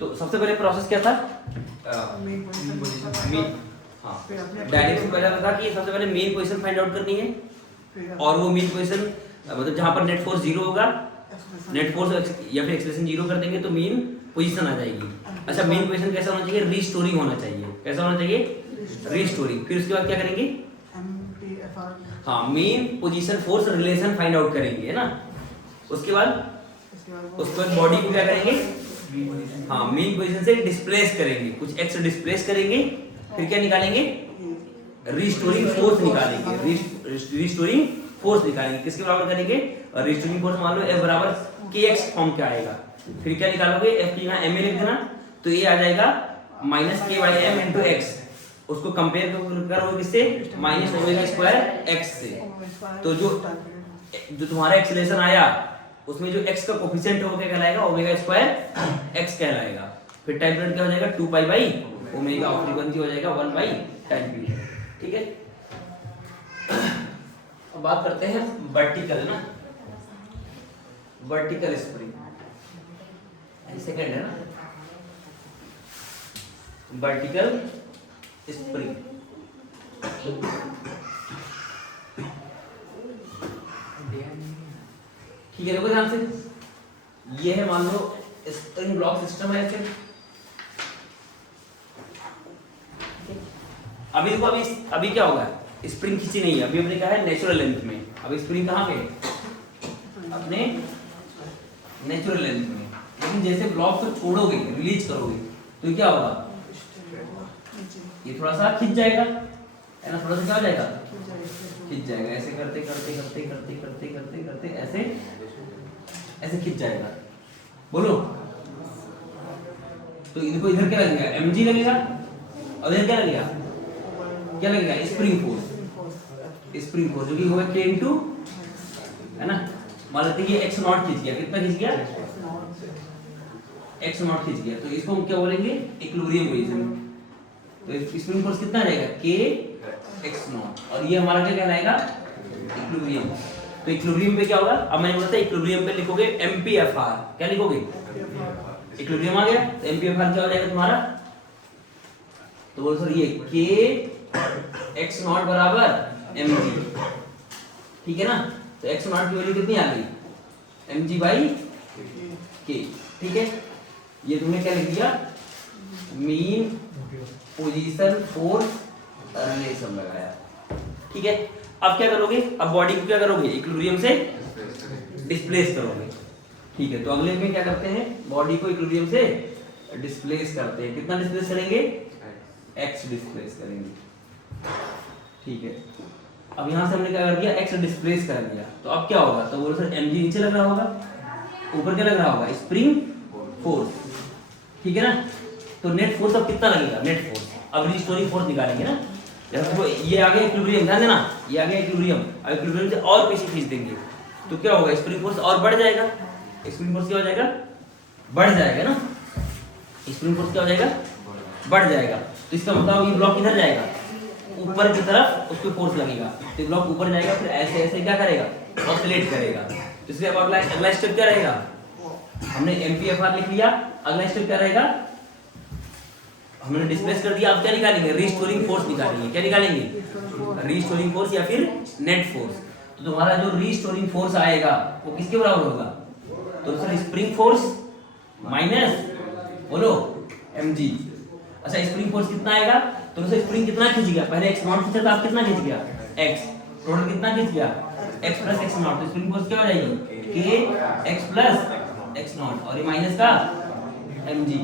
तो सबसे पहले प्रोसेस क्या था, डायरेक्ट पहले था कि सबसे पहले मेन पोजीशन फाइंड आउट करनी है, और वो मेन पोजीशन मतलब जहां पर नेट फोर्स 0 होगा, नेट फोर्स या फिर एक्सेलरेशन 0 कर देंगे तो मेन पोजीशन आ जाएगी। अच्छा, मेन पोजीशन कैसा होना चाहिए, रीस्टोरिंग होना चाहिए। कैसा होना चाहिए, रीस्टोरिंग। फिर उसके बाद क्या करेंगे, हाँ main position force relation find out करेंगे, है ना। उसके बाद बॉडी को क्या करेंगे, हाँ मेन पोजीशन से डिस्प्लेस करेंगे, कुछ एक्स डिस्प्लेस करेंगे, फिर क्या निकालेंगे, रीस्टोरिंग फोर्स निकालेंगे, रीस्टोरिंग फोर्स निकालेंगे। किसके बराबर करेंगे, रीस्टोरिंग फोर्स मान लो F बराबर kx फॉर्म क्या आएगा, फिर क्या निकालोगे, F की यहाँ ma लिख देना, तो ये आ जाएगा माइनस k/m इंटू एक्स। उसको कंपेयर करोगे किससे, माइनस ओमेगा स्क्वायर एक्स से। तो जो तुम्हारा एक्सेलरेशन आया उसमें जो x का कोफिशिएंट है वो क्या कहलाएगा, ओमेगा स्क्वायर x कहलाएगा। फिर टाइम पीरियड क्या हो जाएगा, 2 पाई बाई ओमेगा, और फ्रीक्वेंसी हो जाएगा 1 बाई टाइम पीरियड। ठीक है, अब बात करते हैं वर्टिकल, ना वर्टिकल स्प्रिंग, सेकंड है ना, वर्टिकल स्प्रिंग। ठीक है, देखो ध्यान से, ये है मान लो स्प्रिंग ब्लॉक सिस्टम है ऐसे। अभी देखो, अभी क्या होगा, स्प्रिंग खींची नहीं है, अभी हमने कहा है नेचुरल लेंथ में। अब स्प्रिंग कहाँ पे, अपने नेचुरल लेंथ में। लेकिन जैसे ब्लॉक को छोड़ोगे, रिलीज करोगे, तो क्या होगा, ये थोड़ा सा खिंच जाएगा, है ना, थोड़ा सा क्या हो जाएगा, खिंच जाएगा। ऐसे करते करते करते करते करते करते करते ऐसे ऐसे खिंच जाएगा। बोलो, तो इनको इधर क्या लगेगा, mg लगेगा, और इधर क्या लगेगा, क्या लगेगा, स्प्रिंग फोर्स। स्प्रिंग फोर्स जो कि होगा k इनटू, है ना, मान लेते हैं ये x नॉट खींच गया, कितना खींच गया, x नॉट खींच गया, तो इसको हम क्या बोलेंगे, इक्विलिब्रियम पोजीशन। तो स्प्रिंग फोर्स कितना रहेगा, k x नॉट, और ये हमारा क्या कहलाएगा, इक्विलिब्रियम। तो इक्विलिब्रियम पे क्या होगा, अब मैंने बोला था इक्विलिब्रियम पे लिखोगे MPFR, क्या लिखोगे, इक्विलिब्रियम आ गया, तो MPFR क्या हो जाएगा तुम्हारा, तो बोलो सर ये k x नॉट बराबर mg, ठीक है ना। तो x नॉट की वैल्यू कितनी आ गई, mg बाई k, ठीक है। ये तुमने क्या लिख दिया, मीन पोजीशन फोर्स रिलेशन लगाया, ठीक है। अब क्या करोगे, अब बॉडी को क्या करोगे, इक्विलिब्रियम से डिस्प्लेस करोगे, ठीक है। तो अगले में क्या करते हैं, बॉडी को इक्विलिब्रियम से डिस्प्लेस करते हैं। कितना डिस्प्लेस करेंगे, x डिस्प्लेस करेंगे, ठीक है। अब यहां से हमने क्या कर दिया, x डिस्प्लेस कर दिया, तो अब क्या होगा, तो बोलो सर mg नीचे लग रहा होगा, ऊपर क्या लग रहा होगा, स्प्रिंग फोर्स, ठीक है ना। तो नेट फोर्स अब कितना लगेगा, नेट फोर्स, अब रीस्टोरिंग फोर्स निकालेंगे ना। जैसे ये आ गया इक्विलिब्रियम, ध्यान देना, ये आ गया इक्विलिब्रियम, अब इक्विलिब्रियम से और पीछे खींच देंगे, तो क्या होगा, स्प्रिंग फोर्स और बढ़ जाएगा, स्प्रिंग फोर्स क्या हो जाएगा, बढ़ जाएगा ना, स्प्रिंग फोर्स क्या हो जाएगा, बढ़ जाएगा। तो इसका मतलब ये ब्लॉक किधर जाएगा, ऊपर की तरफ उसको फोर्स लगेगा, तो ब्लॉक ऊपर जाएगा, फिर ऐसे ऐसे क्या करेगा, ऑसिलेट करेगा। तो इसलिए अब अगला स्टेप क्या रहेगा, हमने MPFR लिख लिया, अगला स्टेप क्या रहेगा, हमने डिस्प्लेस कर दिया, अब क्या निकालेंगे, रीस्टोरिंग फोर्स निकालेंगे। क्या निकालेंगे, रीस्टोरिंग फोर्स या फिर नेट फोर्स। तो तुम्हारा जो रीस्टोरिंग फोर्स आएगा वो किसके बराबर होगा, तो सर स्प्रिंग फोर्स माइनस, बोलो mg। अच्छा, स्प्रिंग फोर्स कितना आएगा, तो सर स्प्रिंग कितना खींच गया, पहले x नॉट खींचा था, अब कितना खींच गया, x, टोटल कितना खींच गया, x प्लस x नॉट। तो स्प्रिंग फोर्स क्या हो जाएगी, k x plus x not, और ये माइनस का mg।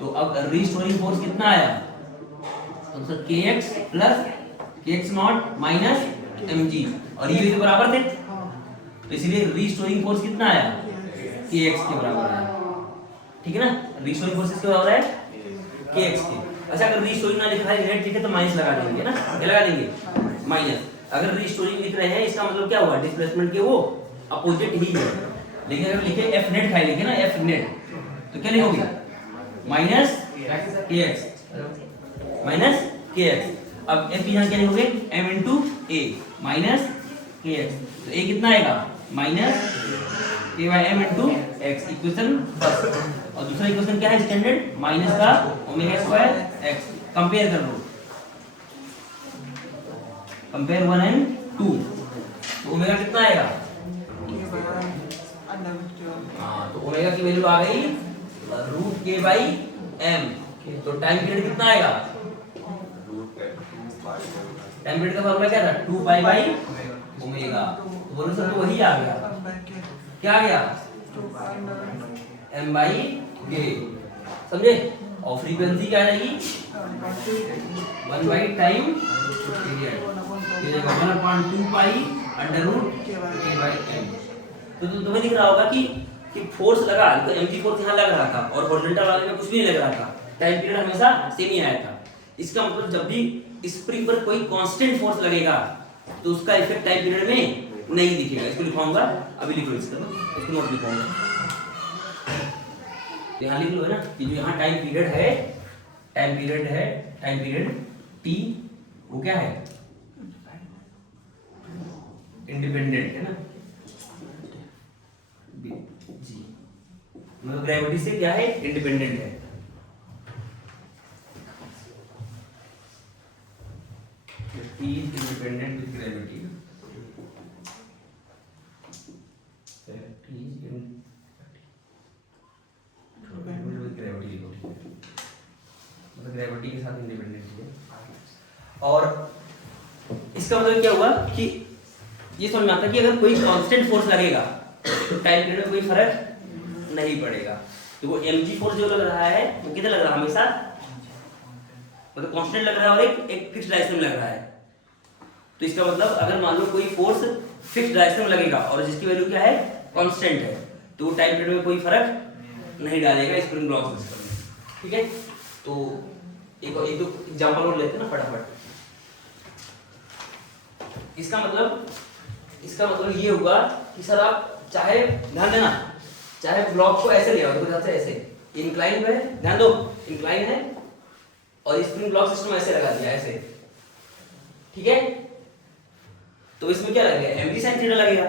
तो अब रीस्टोरिंग फोर्स कितना आया, तो sir kx plus kx not minus mg, और ये भी तो बराबर थे, तो इसलिए रीस्टोरिंग फोर्स कितना आया, kx के बराबर आया, ठीक है ना। रीस्टोरिंग फोर्स किसके बराबर है, kx के। अच्छा, अगर रीस्टोरिंग ना लिखा है नेट लिखे तो माइनस लगा देंगे ना, क्या लगा देंगे, माइनस। अगर रीस्टोरिंग लिख रहे हैं इसका मतलब क्या हुआ, डिस्प्लेसमेंट के वो अपोजिट ही है। लेकिन अगर लिखे f नेट खाई लिखे ना, f नेट, तो क्या लिखोगे, माइनस kx, माइनस kx। अब f यहाँ क्या लिखोगे, m into a minus kx, तो a कितना आएगा, minus k by m into x, equation first. और दूसरा इक्वेशन क्या है स्टैंडर्ड, माइनस का ओमेगा स्क्वायर x। कंपेयर कर लो, कंपेयर 1 एंड 2, तो ओमेगा कितना आएगा, हाँ तो ओमेगा की वैल्यू आ गई रूट के बाई एम। तो टाइम पीरियड कितना आएगा, टाइम पीरियड का फॉर्मूला क्या था, 2 पाई बाई ओमेगा। तो बोलो सर तो वही आ गया, क्या आ गया, m बाई k, समझे। और फ्रीक्वेंसी क्या आ जाएगी, 1 बाई टाइम पीरियड, ये जाएगा 1/2 pi under root k by m। तो तुम्हें दिख रहा होगा कि फोर्स लगा, तो mg फोर्स यहाँ लग रहा था और हॉरिजॉन्टल वाले में कुछ भी नहीं लग रहा था, टाइम पीरियड हमेशा सेम ही आया था। इसका मतलब जब भी स्प्रिंग पर कोई कांस्टेंट फोर्स लगेगा तो उसका इफेक्ट टाइम पीरियड में नहीं दिखेगा। इसको लिखवाऊंगा, अभी लिखो इसको नोट लिखवाऊंगा, यहाँ लिख लो है ना कि जो यहाँ टाइम पीरियड है, टाइम पीरियड t वो क्या है, इंडिपेंडेंट है ना जी, मतलब ग्रेविटी से क्या है, इंडिपेंडेंट है। T is independent with gravity. T is independent with gravity, मतलब ग्रेविटी के साथ इंडिपेंडेंट है। और इसका मतलब क्या हुआ कि ये समझ में आता कि अगर कोई कांस्टेंट फोर्स लगेगा तो टाइम पीरियड में कोई फर्क नहीं पड़ेगा। तो वो mg फोर्स जो लग रहा है वो कितना लग रहा है, हमेशा मतलब कांस्टेंट लग रहा है और एक फिक्स्ड डायरेक्शन में लग रहा है। तो इसका मतलब अगर मान लो कोई फोर्स फिक्स्ड डायरेक्शन में लगेगा और जिसकी वैल्यू क्या है, कांस्टेंट है, तो वो टाइम पीरियड में कोई फर्क नहीं डालेगा स्प्रिंग ब्लॉक सिस्टम में, ठीक है। तो एक दो एग्जांपल और लेते हैं ना फटाफट। इसका मतलब ये होगा कि सर आप चाहे ध्यान देना, चाहे ब्लॉक को ऐसे ले आओ, देखो से ऐसे इंक्लाइन है, ध्यान दो इंक्लाइन है और स्प्रिंग ब्लॉक सिस्टम ऐसे लगा दिया ऐसे, ठीक है। तो इसमें क्या लगेगा, mg sin थीटा लगेगा,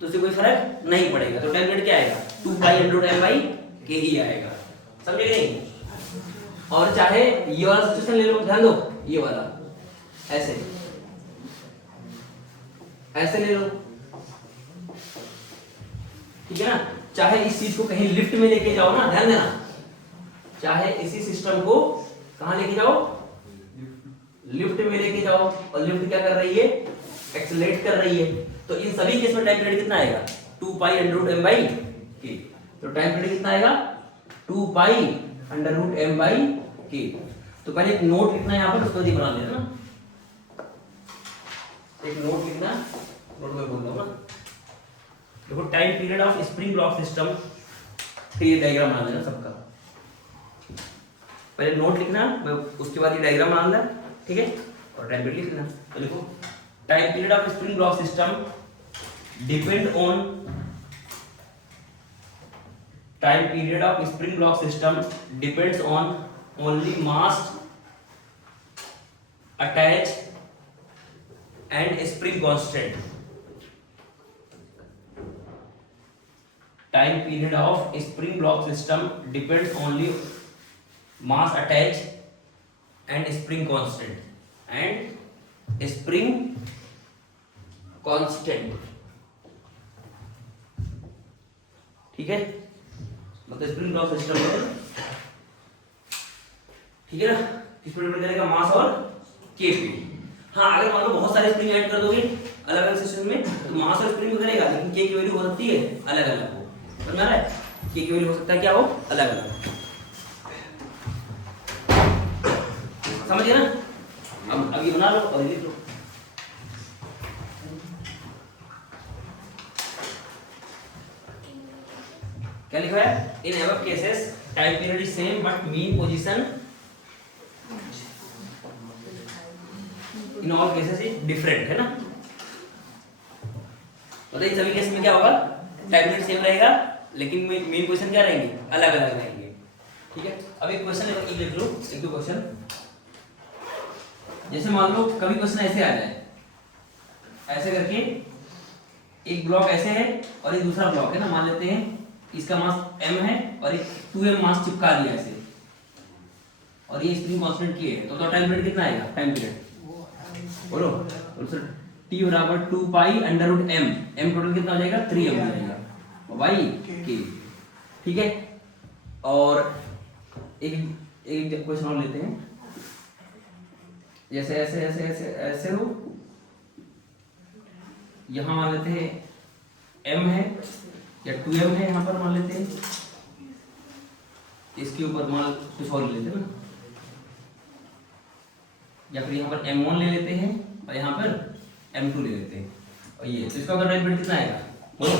तो इससे कोई फर्क नहीं पड़ेगा। तो टाइम पीरियड क्या आएगा, 2 पाई √ m बाई k ही आएगा, समझे नहीं। और चाहे ये वाला सिचुएशन ले लो, ध्यान दो ये वाला ऐसे ले लो, ठीक है ना। चाहे इस चीज को कहीं लिफ्ट में लेके जाओ ना, ध्यान देना, चाहे इसी सिस्टम को कहां लेके जाओ, लिफ्ट में लेके जाओ, और लिफ्ट क्या कर रही है, एक्सेलरेट कर रही है। तो इन सभी केस में टाइम पीरियड कितना आएगा, 2 पाई √ m बाई k। तो टाइम पीरियड कितना आएगा, 2 पाई √ m बाई k। तो पहले एक नोट लिखना है यहाँ पर, उसको बना लेना ना, एक नोट लिखना, नोट में बोल दो ना। देखो time period of spring block system, फिर ये डायग्राम बना लेना सबका, पहले नोट लिखना, मैं उसके बाद ये डायग्राम बनाऊंगा, ठीक है। और टाइम पीरियड लिखना, तो लिखो time period of spring block system depend on, time period of spring block system depends on only mass attach and spring constant. Time period of spring block system depends only mass attach and spring constant, ठीक है। मतलब spring block system में, ठीक है ना, किस पर depend करेगा, मास और के पे। हाँ अगर मान लो बहुत सारे स्प्रिंग ऐड कर दोगे अलग अलग सिस्टम में, तो मास और स्प्रिंग में करेगा, लेकिन के की वैल्यू हो सकती है अलग अलग हो, समझ में आ रहा है, के की वैल्यू हो सकता है क्या हो, अलग अलग, समझ गए ना। अब ये बना लो और लिख लो, क्या लिखा है, in above cases time period is same but mean position in all cases is different, है ना। मतलब इन सभी केस में क्या होगा, टाइम पीरियड सेम रहेगा लेकिन मीन पोजीशन क्या रहेंगे, अलग अलग रहेंगे, ठीक है। अब एक क्वेश्चन लिख लो, एक दो क्वेश्चन, जैसे मान लो कभी क्वेश्चन ऐसे आ जाए, ऐसे करके एक ब्लॉक ऐसे है और एक दूसरा ब्लॉक है ना, मान लेते हैं इसका मास m है और एक 2m मास चिपका दिया ऐसे, और ये स्प्रिंग कांस्टेंट k है, तो टाइम पीरियड कितना आएगा? टाइम पीरियड बोलो सर, t बराबर 2 pi under root m, m total कितना हो जाएगा? 3m हो जाएगा, y k। ठीक है, और एक क्वेश्चन और लेते हैं, जैसे ऐसे ऐसे ऐसे ऐसे हो, यहाँ मान लेते हैं m है या 2m है, यहाँ पर मान लेते हैं, इसके ऊपर मान कुछ और ले लेते हैं ना, या फिर यहाँ पर m1 ले लेते हैं और यहाँ पर m2 ले लेते हैं, और ये तो इसका टाइम पीरियड कितना आएगा? बोलो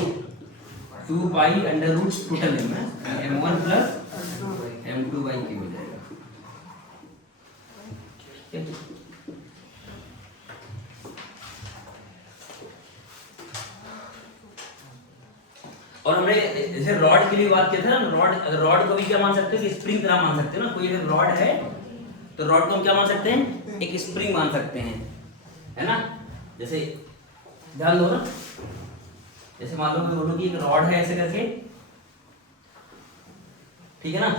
2 pi under root total m है, m1 plus m2 by k हो जाएगा। ठीक है, और हमने जैसे रॉड के लिए बात किया था ना, रॉड को भी क्या मान सकते हैं? स्प्रिंग तरह मान सकते हैं ना। कोई अगर रॉड है तो रॉड को हम क्या मान सकते हैं? एक स्प्रिंग मान सकते हैं, है ना। जैसे ध्यान दो ना, जैसे मान लो बोलो कि एक रॉड है ऐसे करके, ठीक है ना,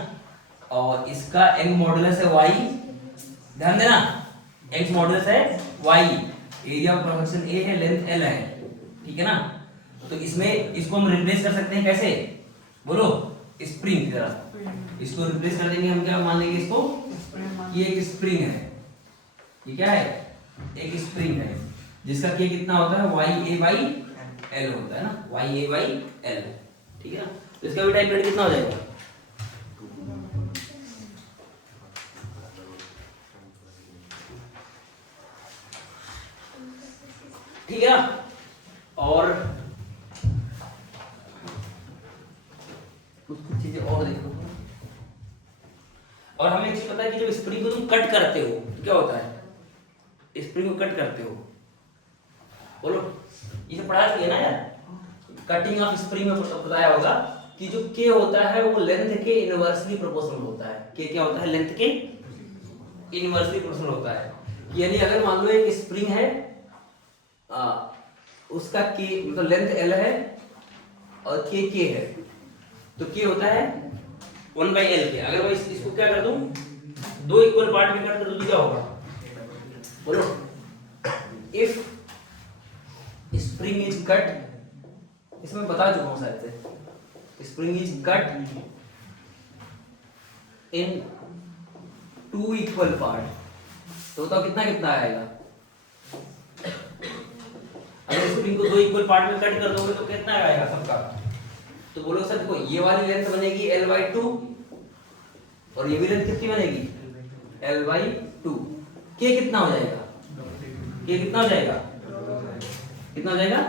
और इसका x मॉडुलस है y, ध्यान देना, x मॉडुलस है y, area of cross section a है, लेंथ l है, ठीक है ना। तो इसमें इसको हम रिप्लेस कर सकते हैं कैसे? बोलो स्प्रिंग की तरह, इसको रिप्लेस कर देंगे हम, क्या मान लेंगे इसको? ये एक स्प्रिंग है, ये क्या है? एक स्प्रिंग है जिसका k कितना होता है? YA/L होता है ना, YA/L, ठीक है ना। तो इसका भी टाइम पीरियड कितना हो जाएगा? ठीक है ना। और कुछ चीजें और देखो, और हमें एक चीज पता है कि जब स्प्रिंग को तुम कट करते हो तो क्या होता है? स्प्रिंग को कट करते हो, बोलो, ये तो पढ़ा दिया ना यार, कटिंग ऑफ स्प्रिंग में बताया होगा कि जो k होता है वो लेंथ के इनवर्सली प्रोपोर्शनल होता है। k क्या होता है? लेंथ के इनवर्सली प्रोपोर्शनल होता है। यानी अगर मान लो एक स्प्रिंग है, उसका k मतलब लेंथ l है और k है, तो k होता है 1/l के। अगर मैं इसको क्या कर दूं, दो इक्वल पार्ट में कट कर दूं तो क्या होगा? बोलो, इफ स्प्रिंग इज कट, इसमें बता चुका हूं शायद से, spring is cut in 2 equal part, तो बताओ कितना कितना आएगा? अगर स्प्रिंग को 2 इक्वल पार्ट में कट कर दोगे तो कितना आएगा सबका? तो बोलो सर देखो, ये वाली लेंथ बनेगी l/2 और ये भी लेंथ कितनी बनेगी? l/2। k कितना हो जाएगा? k कितना हो जाएगा? कितना हो जाएगा?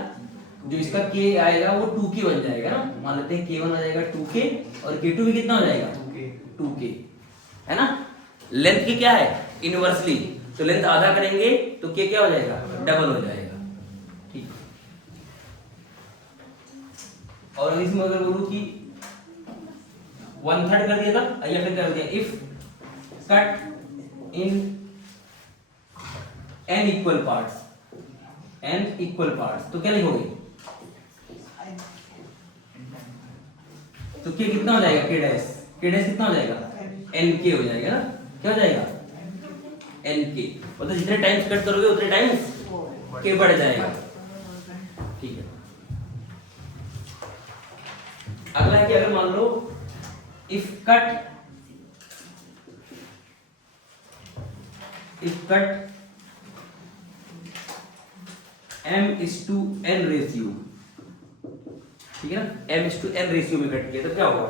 जो इसका k आएगा वो 2k बन जाएगा ना, मान लेते हैं k1 हो जाएगा 2k और k2 भी कितना हो जाएगा? 2k, है ना। लेंथ की क्या है? इनवर्सली, तो लेंथ आधा करेंगे तो k क्या हो जाएगा? डबल हो जाएगा। ठीक, और इसमें अगर बोलूं कि 1/3 कर दिया था या फिर कर दिया, if cut in n equal parts, तो क्या लिखोगे? तो k कितना हो जाएगा? k डैश कितना हो जाएगा? nk हो जाएगा ना, क्या हो जाएगा? nk, मतलब जितने टाइम्स कट करोगे उतने टाइम्स k बढ़ जाएगा। ठीक है, अगला है कि अगर मान लो इफ कट m/n रेशियो, ठीक है ना, m/n रेशियो में कट किया तो क्या होगा?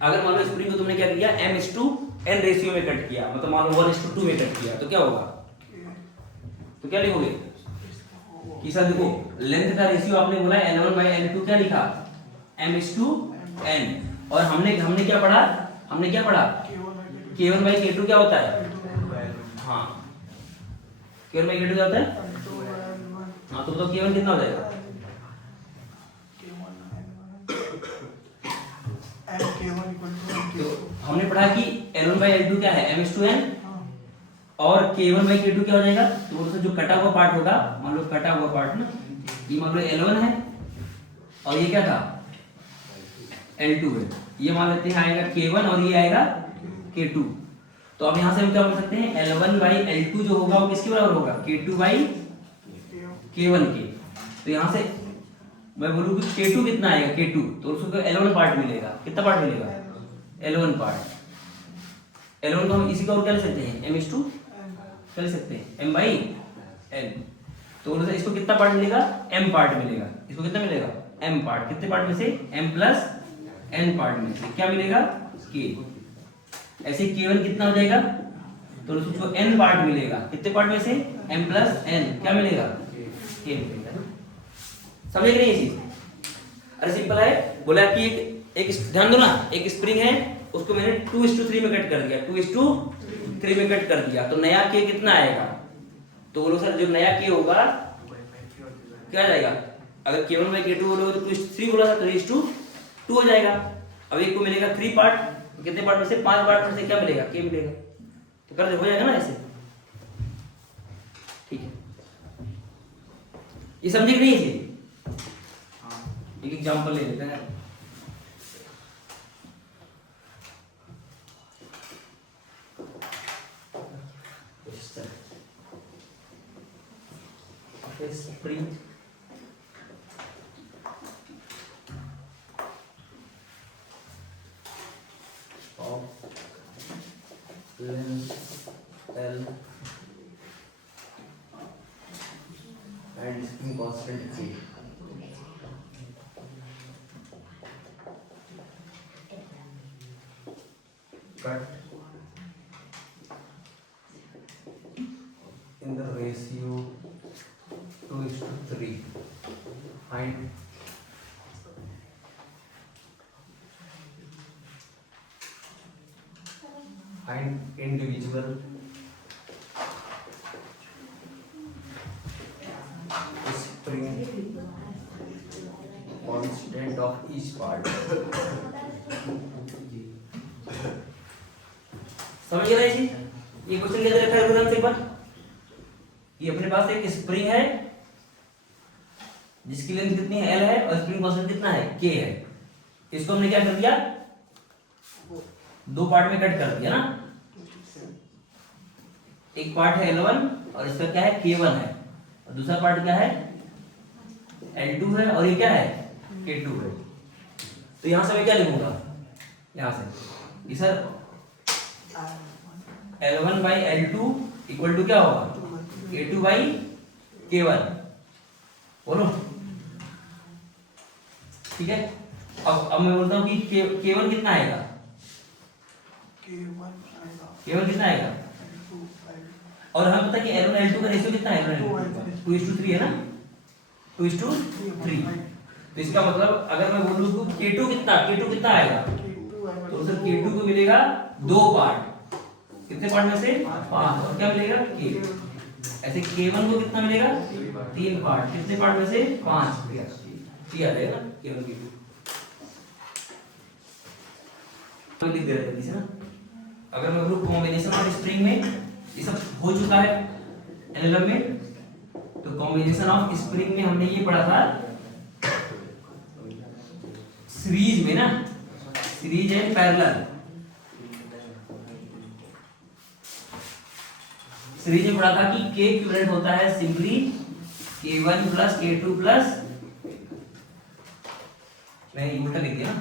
अगर मान लो स्प्रिंग को तुमने क्या किया? m/n रेशियो में कट किया, मतलब मान लो 1:2 में कट किया, तो क्या होगा? तो क्या लिखोगे? कि सर देखो, लेंथ का रेशियो आपने बोला L1/L2, क्या लिखा? m/n, और हमने क्या पढ़ा? K1/K2 क्या होता है? हाँ, K1/K2 क्या होता है? हाँ, तो K1 कितना हो जाएगा? तो हमने पढ़ा कि L1/L2 क्या है? m/n, और K1 बाई K2 क्या हो जाएगा, तो बोलो जो कटा हुआ पार्ट होगा, मान लो कटा हुआ पार्ट ना, ये मान लो L1 है और ये क्या था L2 है, ये मान लेते हैं आएगा K1 और ये आएगा K2। तो अब यहाँ से हम क्या बोल सकते हैं, L1 बाई L2 जो होगा वो किसके बराबर होगा, K2 बाई K1 के। तो यहाँ से मैं बोलूँ कि K2 कितना आएगा, K2 तो उसको L1 पार्ट मिलेगा, कितना पार्ट मिलेगा, L1 पार्ट। L1 को हम इसी का और क्या ले सकते हैं, M/2 क्या ले सकते हैं, M बाई N। तो बोलो इसको कितना पार्ट मिलेगा, M पार्ट मिलेगा, इसको कितना मिलेगा, M पार्ट। कितने पार्ट में से, M प्लस N पार्ट में से क्या मिलेगा, K। ऐसे K1 कितना हो जाएगा, तो उसको N पार्ट मिलेगा, कितने पार्ट में से, M प्लस N क्या मिलेगा, K मिलेगा। समझ गए ये चीज, अरे सिंपल है। बोला कि एक ध्यान दो ना, एक स्प्रिंग है उसको मैंने 2:3 में कट कर दिया, 2:3 में कट कर दिया, तो नया K कितना आएगा, तो बोलो सर जो नया K होगा क्या जाएगा, अगर K1 बाई K2 बोलोगे तो 2:3 बोला था, तो 3:2 हो जाएगा। अब एक को मिलेगा 3 पार्ट, कितने पार्ट में से, 5 पार्ट में से क्या मिलेगा, K मिलेगा। तो कर दे, हो जाएगा ना ऐसे, ठीक है। ये समझे कि नहीं, इसे एक एग्जांपल ले लेते हैं। Spring of length L and spring constant K। Cut in the ratio 2:3. Find individual spring constant of each part। समझ गए जी, ये क्वेश्चन कैसे रखा है ध्यान से एक बार। ये अपने पास एक स्प्रिंग है जिसकी लेंथ कितनी है, L है, और स्प्रिंग कांस्टेंट कितना है, K है। इसको हमने क्या कर दिया, दो पार्ट में कट कर दिया ना, एक पार्ट है L1 और इसका क्या है, K1 है, और दूसरा पार्ट क्या है, L2 है, और ये क्या है, K2 है। तो यहां से मैं क्या लिखूंगा, यहां से ये sir L1 by L2 equal to क्या होगा, K2 बाई K1, बोलो ठीक है। अब मैं बोलता हूँ कि K1 कितना आएगा, K1 कितना आएगा, और हमें पता है कि L1 L2 का रेशियो कितना है, 2:3 है ना, 2:3। तो इसका मतलब अगर मैं बोलूँ K2 कितना आएगा, तो सर K2 को मिलेगा 2 पार्ट, कितने पार्ट में से, 5, और क्या मिलेगा, K। ऐसे K1 को कितना मिलेगा, 3 पार्ट, कितने पार्ट में से, 5, ठीक है ना, K1 K2 लिख दे रहे थे ना। अगर मैं बोलूं कॉम्बिनेशन ऑफ स्प्रिंग में, ये सब हो चुका है एलएलएम में, तो कॉम्बिनेशन ऑफ स्प्रिंग में हमने ये पढ़ा था सीरीज में ना, सीरीज एंड पैरेलल। सीरीज में पढ़ा था कि K इक्विवेलेंट होता है simply K1 plus K2 plus, नहीं उल्टा लिख दिया ना,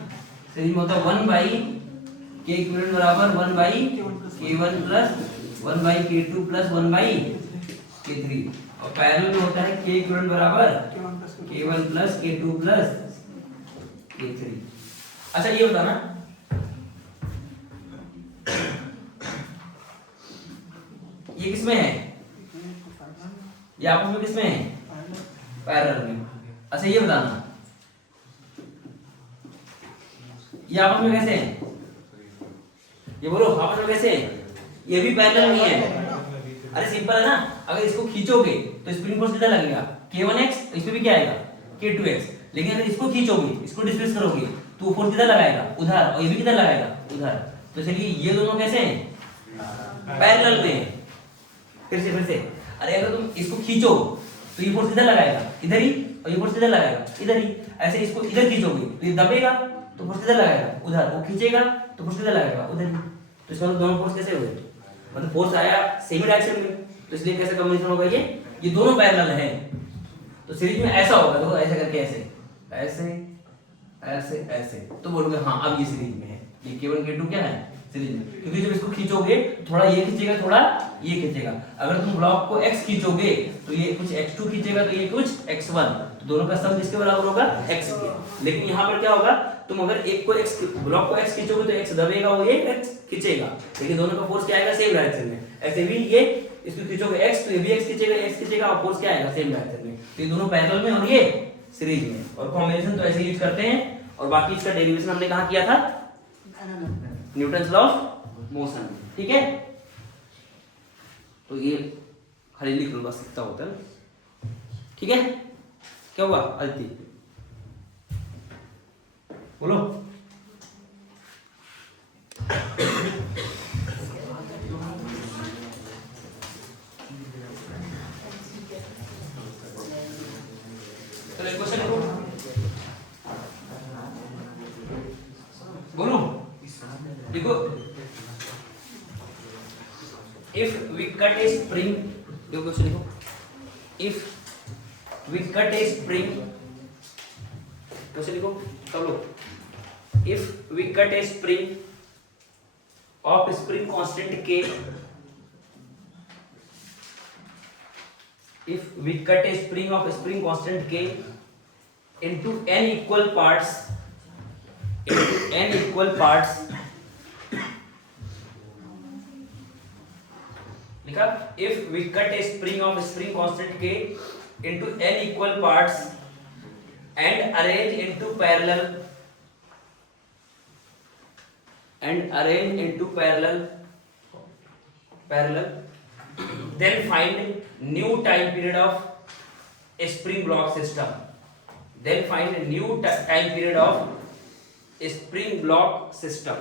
सीरीज में होता है 1 बाई K इक्विवेलेंट बराबर 1 by K1 plus 1 by K2 plus 1 by K3, और पैरेलल में होता है K इक्विवेलेंट बराबर K1 plus K2 plus K3। अच्छा ये बताना, ये किसमें है, ये आपस में किसमें है, पैरेलल में। अच्छा ये बताना, ये आपस में कैसे है, ये बोलो आपस में कैसे है, ये भी पैरेलल नहीं है। अरे सिंपल है ना, अगर इसको खींचोगे तो स्प्रिंग फोर्स कितना लगेगा, K1x, इसमें भी क्या आएगा, K2x। लेकिन अगर इसको खींचोगे, इसको डिस्प्लेस करोगे, तो फोर्स कितना लगाएगा, उधर, और ये भी कितना लगाएगा, उधर। तो चलिए ये दोनों कैसे हैं, पैरेलल में। फिर से अरे अगर तुम इसको खींचो तो ये फोर्स इधर लगाएगा इधर ही, और ये फोर्स इधर लगाएगा इधर ही। ऐसे इसको इधर खींचोगे तो ये दबेगा तो फोर्स इधर लगाएगा उधर, वो खींचेगा तो फोर्स इधर लगाएगा उधर ही। तो इसका मतलब दोनों फोर्स कैसे हुए, मतलब फोर्स आया सेम डायरेक्शन में, तो इसलिए कैसे कॉम्बिनेशन होगा ये दोनों पैरेलल हैं। तो सीरीज में ऐसा होगा, देखो ऐसे करके ऐसे ऐसे ऐसे ऐसे, तो बोलोगे हाँ अब ये सीरीज में है, ये K1 K2 क्या है सीरीज में, क्योंकि जब इसको खींचोगे थोड़ा ये खींचेगा थोड़ा ये खींचेगा। अगर तुम ब्लॉक को x खींचोगे तो ये कुछ x2 खींचेगा तो ये कुछ x1, तो दोनों का सम किसके बराबर होगा x के। लेकिन यहाँ पर क्या होगा, तुम अगर एक को x ब्लॉक को x खींचोगे तो x दबेगा, वो ये x खींचेगा, लेकिन दोनों का फोर्स क्या आएगा सेम डायरेक्शन में। ऐसे भी ये इसको खींचोगे x तो ये भी x खींचेगा और फोर्स क्या आएगा सेम डायरेक्शन में। तो ये दोनों पैरेलल में और ये सीरीज में, और कॉम्बिनेशन तो ऐसे यूज करते हैं। और बाकी इसका डेरिवेशन हमने कहाँ किया था, न्यूटन्स लॉ ऑफ मोशन, ठीक है। तो ये खाली लिख लो बस, इतना होता है, ठीक है। क्या हुआ अदिति, बोलो। चलो क्वेश्चन लिखो, बोलो देखो। If we cut a spring, देखो क्वेश्चन लिखो। If we cut a spring, question लिखो सब लोग। If we cut a spring of spring constant K, if we cut a spring of spring constant K into n equal parts, लिखा। If we cut a spring of spring constant K into n equal parts and arrange into parallel then find new time period of a spring block system.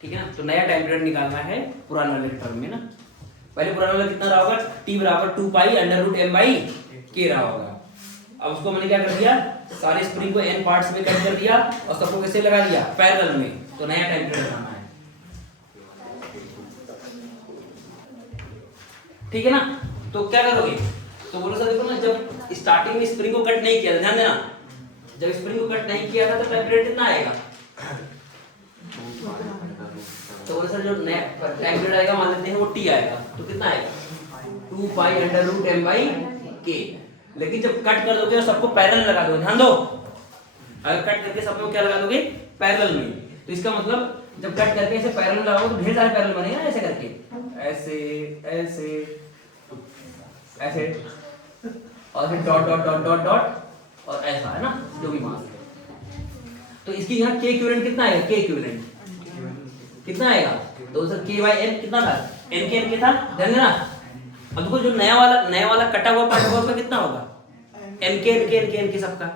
ठीक है ना। तो नया time period निकालना है पुराना वाले टर्म में ना। पहले पुराना वाला कितना रहा होगा, t बराबर 2 pi under root m by k रहा होगा। अब उसको मैंने क्या कर दिया, सारे स्प्रिंग को n पार्ट्स में कट कर दिया और सबको कैसे लगा दिया पैरेलल में। तो नया टाइम पीरियड बनाना है, ठीक है ना। तो क्या करोगे, तो बोलो सर देखो ना, जब स्टार्टिंग में स्प्रिंग को कट नहीं किया था, ध्यान देना, जब स्प्रिंग को कट नहीं किया था तो टाइम पीरियड कितना आएगा। तो बोले सर जो नया टाइम पीरियड आएगा मान लेते हैं वो t आएगा, तो कितना आएगा 2 pi under root m by k। लेकिन जब कट कर दोगे और सबको पैरेलल लगा दोगे, ध्यान दो, अगर कट करके सब में क्या लगा दोगे पैरेलल में, तो इसका मतलब जब कट करके ऐसे पैरेलल लगाओगे तो ढेर सारे पैरेलल बनेगा ना, ऐसे करके ऐसे ऐसे ऐसे और फिर dot dot dot dot dot और ऐसा है ना जो भी मास। तो इसकी यहाँ k इक्विवेलेंट कितना आएगा, k इक्विवेलेंट कितना आएगा, तो सर k बाई n कितना था, n के था, ध्यान देना। अब देखो जो नया वाला कटा हुआ पार्ट होगा उसका कितना होगा, n के सबका।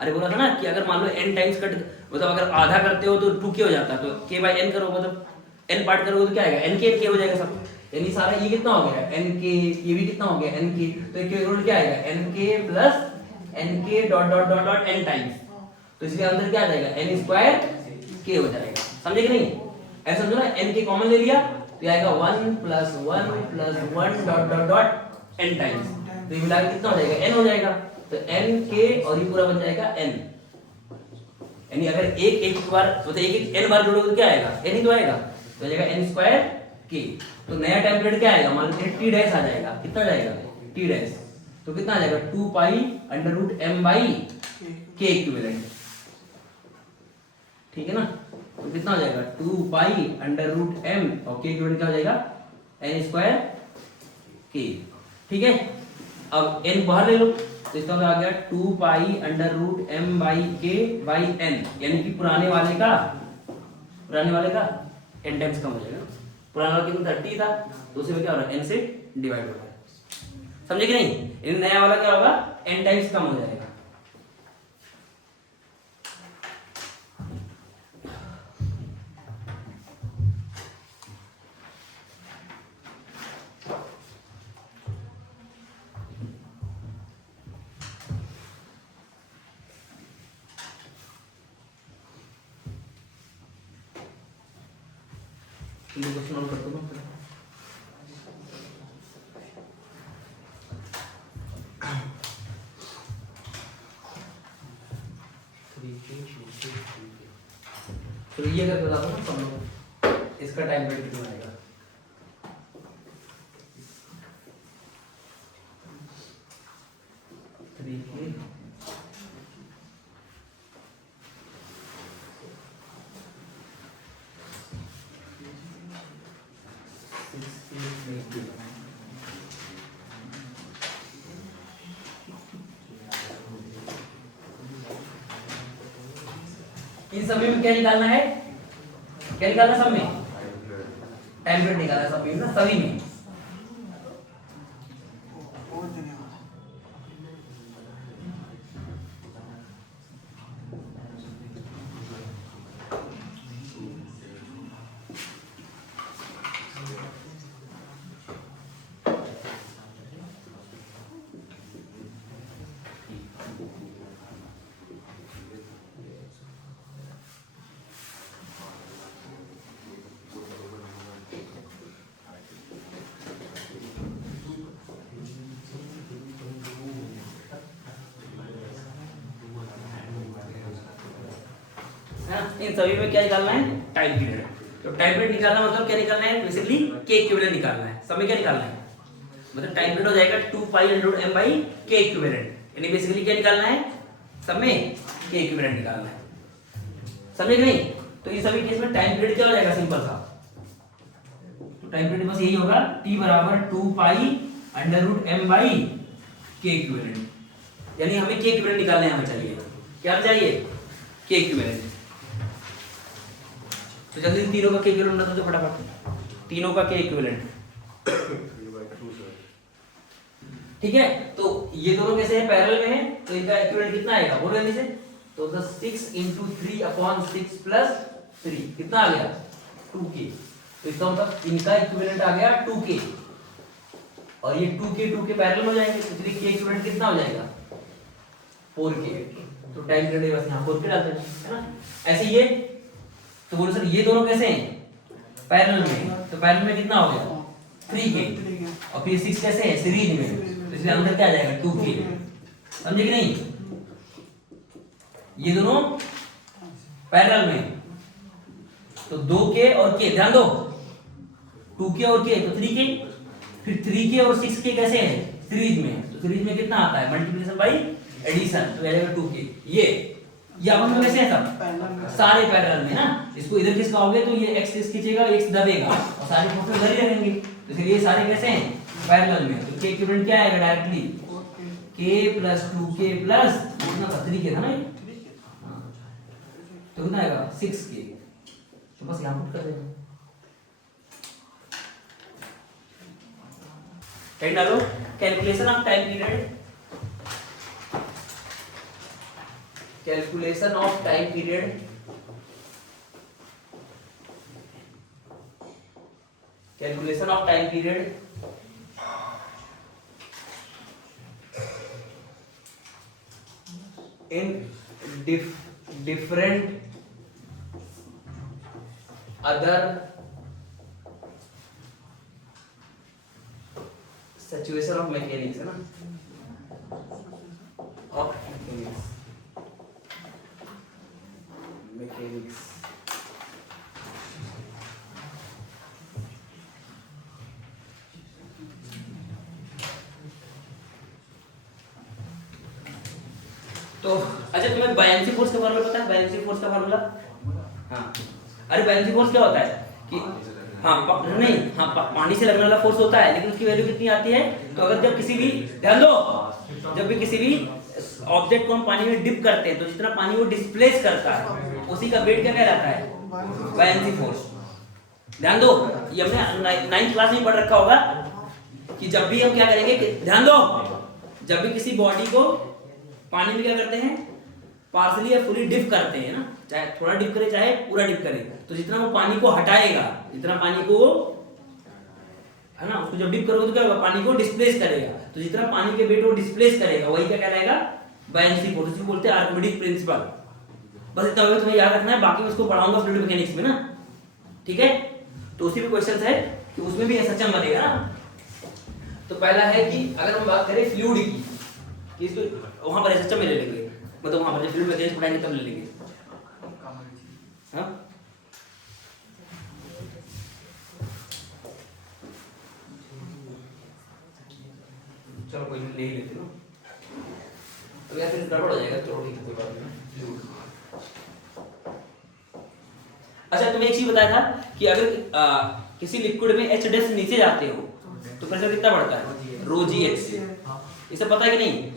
अरे बोला था ना कि अगर मान लो n टाइम्स कट, मतलब अगर आधा करते हो तो 2k हो जाता है, तो k बाई n करोगे मतलब n पार्ट करोगे तो क्या आएगा, n के हो जाएगा सब। यानी सारा ये कितना हो गया n के, ये भी कितना हो गया n के, तो इक्विवेलेंट क्या आएगा n के प्लस n के dot dot dot dot n times. तो इसके अंदर क्या आ जाएगा n स्क्वायर k हो जाएगा, समझे कि नहीं। ऐसा समझो ना, n के कॉमन ले लिया तो आएगा 1 plus 1 dot dot dot n times, तो ये मिला के कितना हो जाएगा n हो जाएगा। तो n के और ये पूरा बन जाएगा n, यानी अगर एक बार मतलब एक n बार जोड़ोगे तो क्या आएगा n ही तो आएगा, तो आ जाएगा n स्क्वायर k। तो नया टाइम पीरियड क्या आएगा, मान लीजिए t डैश आ जाएगा, कितना जाएगा t डैश, तो कितना आ जाएगा 2 pi under root m by k equivalent, ठीक है ना। तो कितना हो जाएगा 2 पाई अंडर रूट m और k इक्विवेलेंट क्या हो जाएगा n स्क्वायर k, ठीक है। अब n बाहर ले लो तो इसका मतलब आ गया 2 pi under root m by k by n, यानी कि पुराने वाले का n टाइम्स कम हो जाएगा। पुराना वाला कितना 30 था, तो उसी में क्या हो रहा है n से डिवाइड हो रहा है, समझे कि नहीं। इन नया वाला क्या होगा n टाइम्स कम हो जाएगा। ये क्वेश्चन और कर दो ना। तो ये करके बता दो ना सब लोग, इसका टाइम पीरियड कितना आएगा। इन सभी में क्या निकालना है, क्या निकालना है सब में, टाइम पीरियड निकालना है सब में ना, सभी में। इन सभी में क्या निकालना है, टाइम पीरियड। तो टाइम पीरियड निकालना मतलब क्या निकालना है, बेसिकली के इक्विवेलेंट निकालना है। सब में क्या निकालना है, मतलब टाइम पीरियड हो जाएगा 2 pi under m by k equivalent, यानी बेसिकली क्या निकालना है, सब में के इक्विवेलेंट निकालना है। समझे कि नहीं। तो इन सभी केस में टाइम पीरियड क्या हो जाएगा, सिंपल सा। तो टाइम पीरियड बस यही होगा, t बराबर 2 pi under root m by k equivalent, यानी हमें के इक्विवेलेंट निकालने हमें चाहिए, क्या चाहिए, के इक्विवेलेंट। तो जल्दी तीनों का के इक्विवेलेंट बता दो फटाफट, तीनों का के इक्विवेलेंट। ठीक है, तो ये दोनों कैसे हैं, पैरेलल में है, तो इनका इक्विवेलेंट कितना आएगा, बोलो जल्दी से। तो 6 × 3/6 + 3 कितना आ गया, 2k। तो इसका मतलब इनका इक्विवेलेंट आ गया 2k, और ये 2k पैरेलल हो जाएंगे, तो 3 के इक्विवेलेंट कितना हो जाएगा, 4k। तो टाइम पीरियड बस यहाँ 4k डालते हैं, है ना। ऐसे ये, तो बोलो सर ये दोनों कैसे हैं, पैरेलल में, तो पैरेलल में कितना हो गया, 3k, और फिर 6 कैसे है, सीरीज में, तो इसलिए अंदर क्या आ जाएगा, 2k। समझे कि नहीं। ये दोनों पैरेलल में, तो 2k और k, ध्यान दो, 2k और k तो 3k, फिर 3k और 6k कैसे है, सीरीज में, तो सीरीज में कितना आता है, मल्टीप्लिकेशन बाई एडिशन, तो आ जाएगा 2k। ये आपस में कैसे है, सब सारे पैरेलल में ना। इसको इधर किसका होगे, तो ये x खींचेगा, x दबेगा, और सारे फोर्सेस उधर ही रहेंगे, तो इसलिए सारे कैसे हैं, पैरेलल में। तो k इक्विवेलेंट क्या आएगा, डायरेक्टली k + 2k प्लस कितना था, 3k था ना ये, तो कितना आएगा, 6k। तो बस यहां पुट कर देना, राइट डालो। Calculation of time period, calculation of time period, calculation of time period in different other situation of mechanics, है ना, of mechanics। तो अच्छा, तुम्हें बायनेंसी फोर्स का फार्मूला पता है, बायनेंसी फोर्स का फार्मूला, हाँ, अरे बायनेंसी फोर्स क्या होता है कि नहीं, पानी से लगने वाला फोर्स होता है, लेकिन उसकी वैल्यू कितनी आती है, तो अगर जब किसी भी, ध्यान दो, जब भी किसी भी ऑब्जेक्ट को हम पानी में डिप करते हैं, तो जितना पानी वो डिस्प्लेस करता है, उसी का वेट क्या कहलाता है, बायनेंसी फोर्स। ध्यान दो, ये हमने 9th क्लास में पढ़ रखा होगा कि जब भी हम क्या करेंगे, ध्यान दो, जब भी किसी बॉडी को पानी में क्या करते हैं, पार्सली या फुली डिप करते हैं ना, चाहे थोड़ा डिप करे चाहे पूरा डिप करे, तो जितना वो पानी को हटाएगा, जितना पानी को, है ना, उसको जब डिप करोगे तो क्या होगा, पानी को डिस्प्लेस करेगा, तो जितना पानी के वेट वो डिस्प्लेस करेगा, वही क्या कहलाएगा, बायनेंसी फोर्स, जिसको बोलते हैं आर्किमिडीज प्रिंसिपल। बस इतना तुम्हें याद रखना है, बाकी मैं इसको पढ़ाऊंगा फ्लूइड मैकेनिक्स में ना, ठीक है। तो उसी में क्वेश्चन है कि उसमें भी एसएचएम बनेगा ना। तो पहला है कि अगर हम बात करें फ्लूइड की कि इसको वहां पर एसएचएम में ले लेंगे, मतलब वहां पर जब फ्लूइड मैकेनिक्स पढ़ाएंगे तब ले लेंगे। हाँ चलो कोई नहीं ले ही लेते हो, तो यार फिर गड़बड़ हो जाएगा। चलो ठीक है कोई बात नहीं। अच्छा तुम्हें एक चीज बताया था कि अगर किसी लिक्विड में H डैश नीचे जाते हो तो प्रेशर कितना बढ़ता है, रो जी एच से। इसे पता है कि नहीं?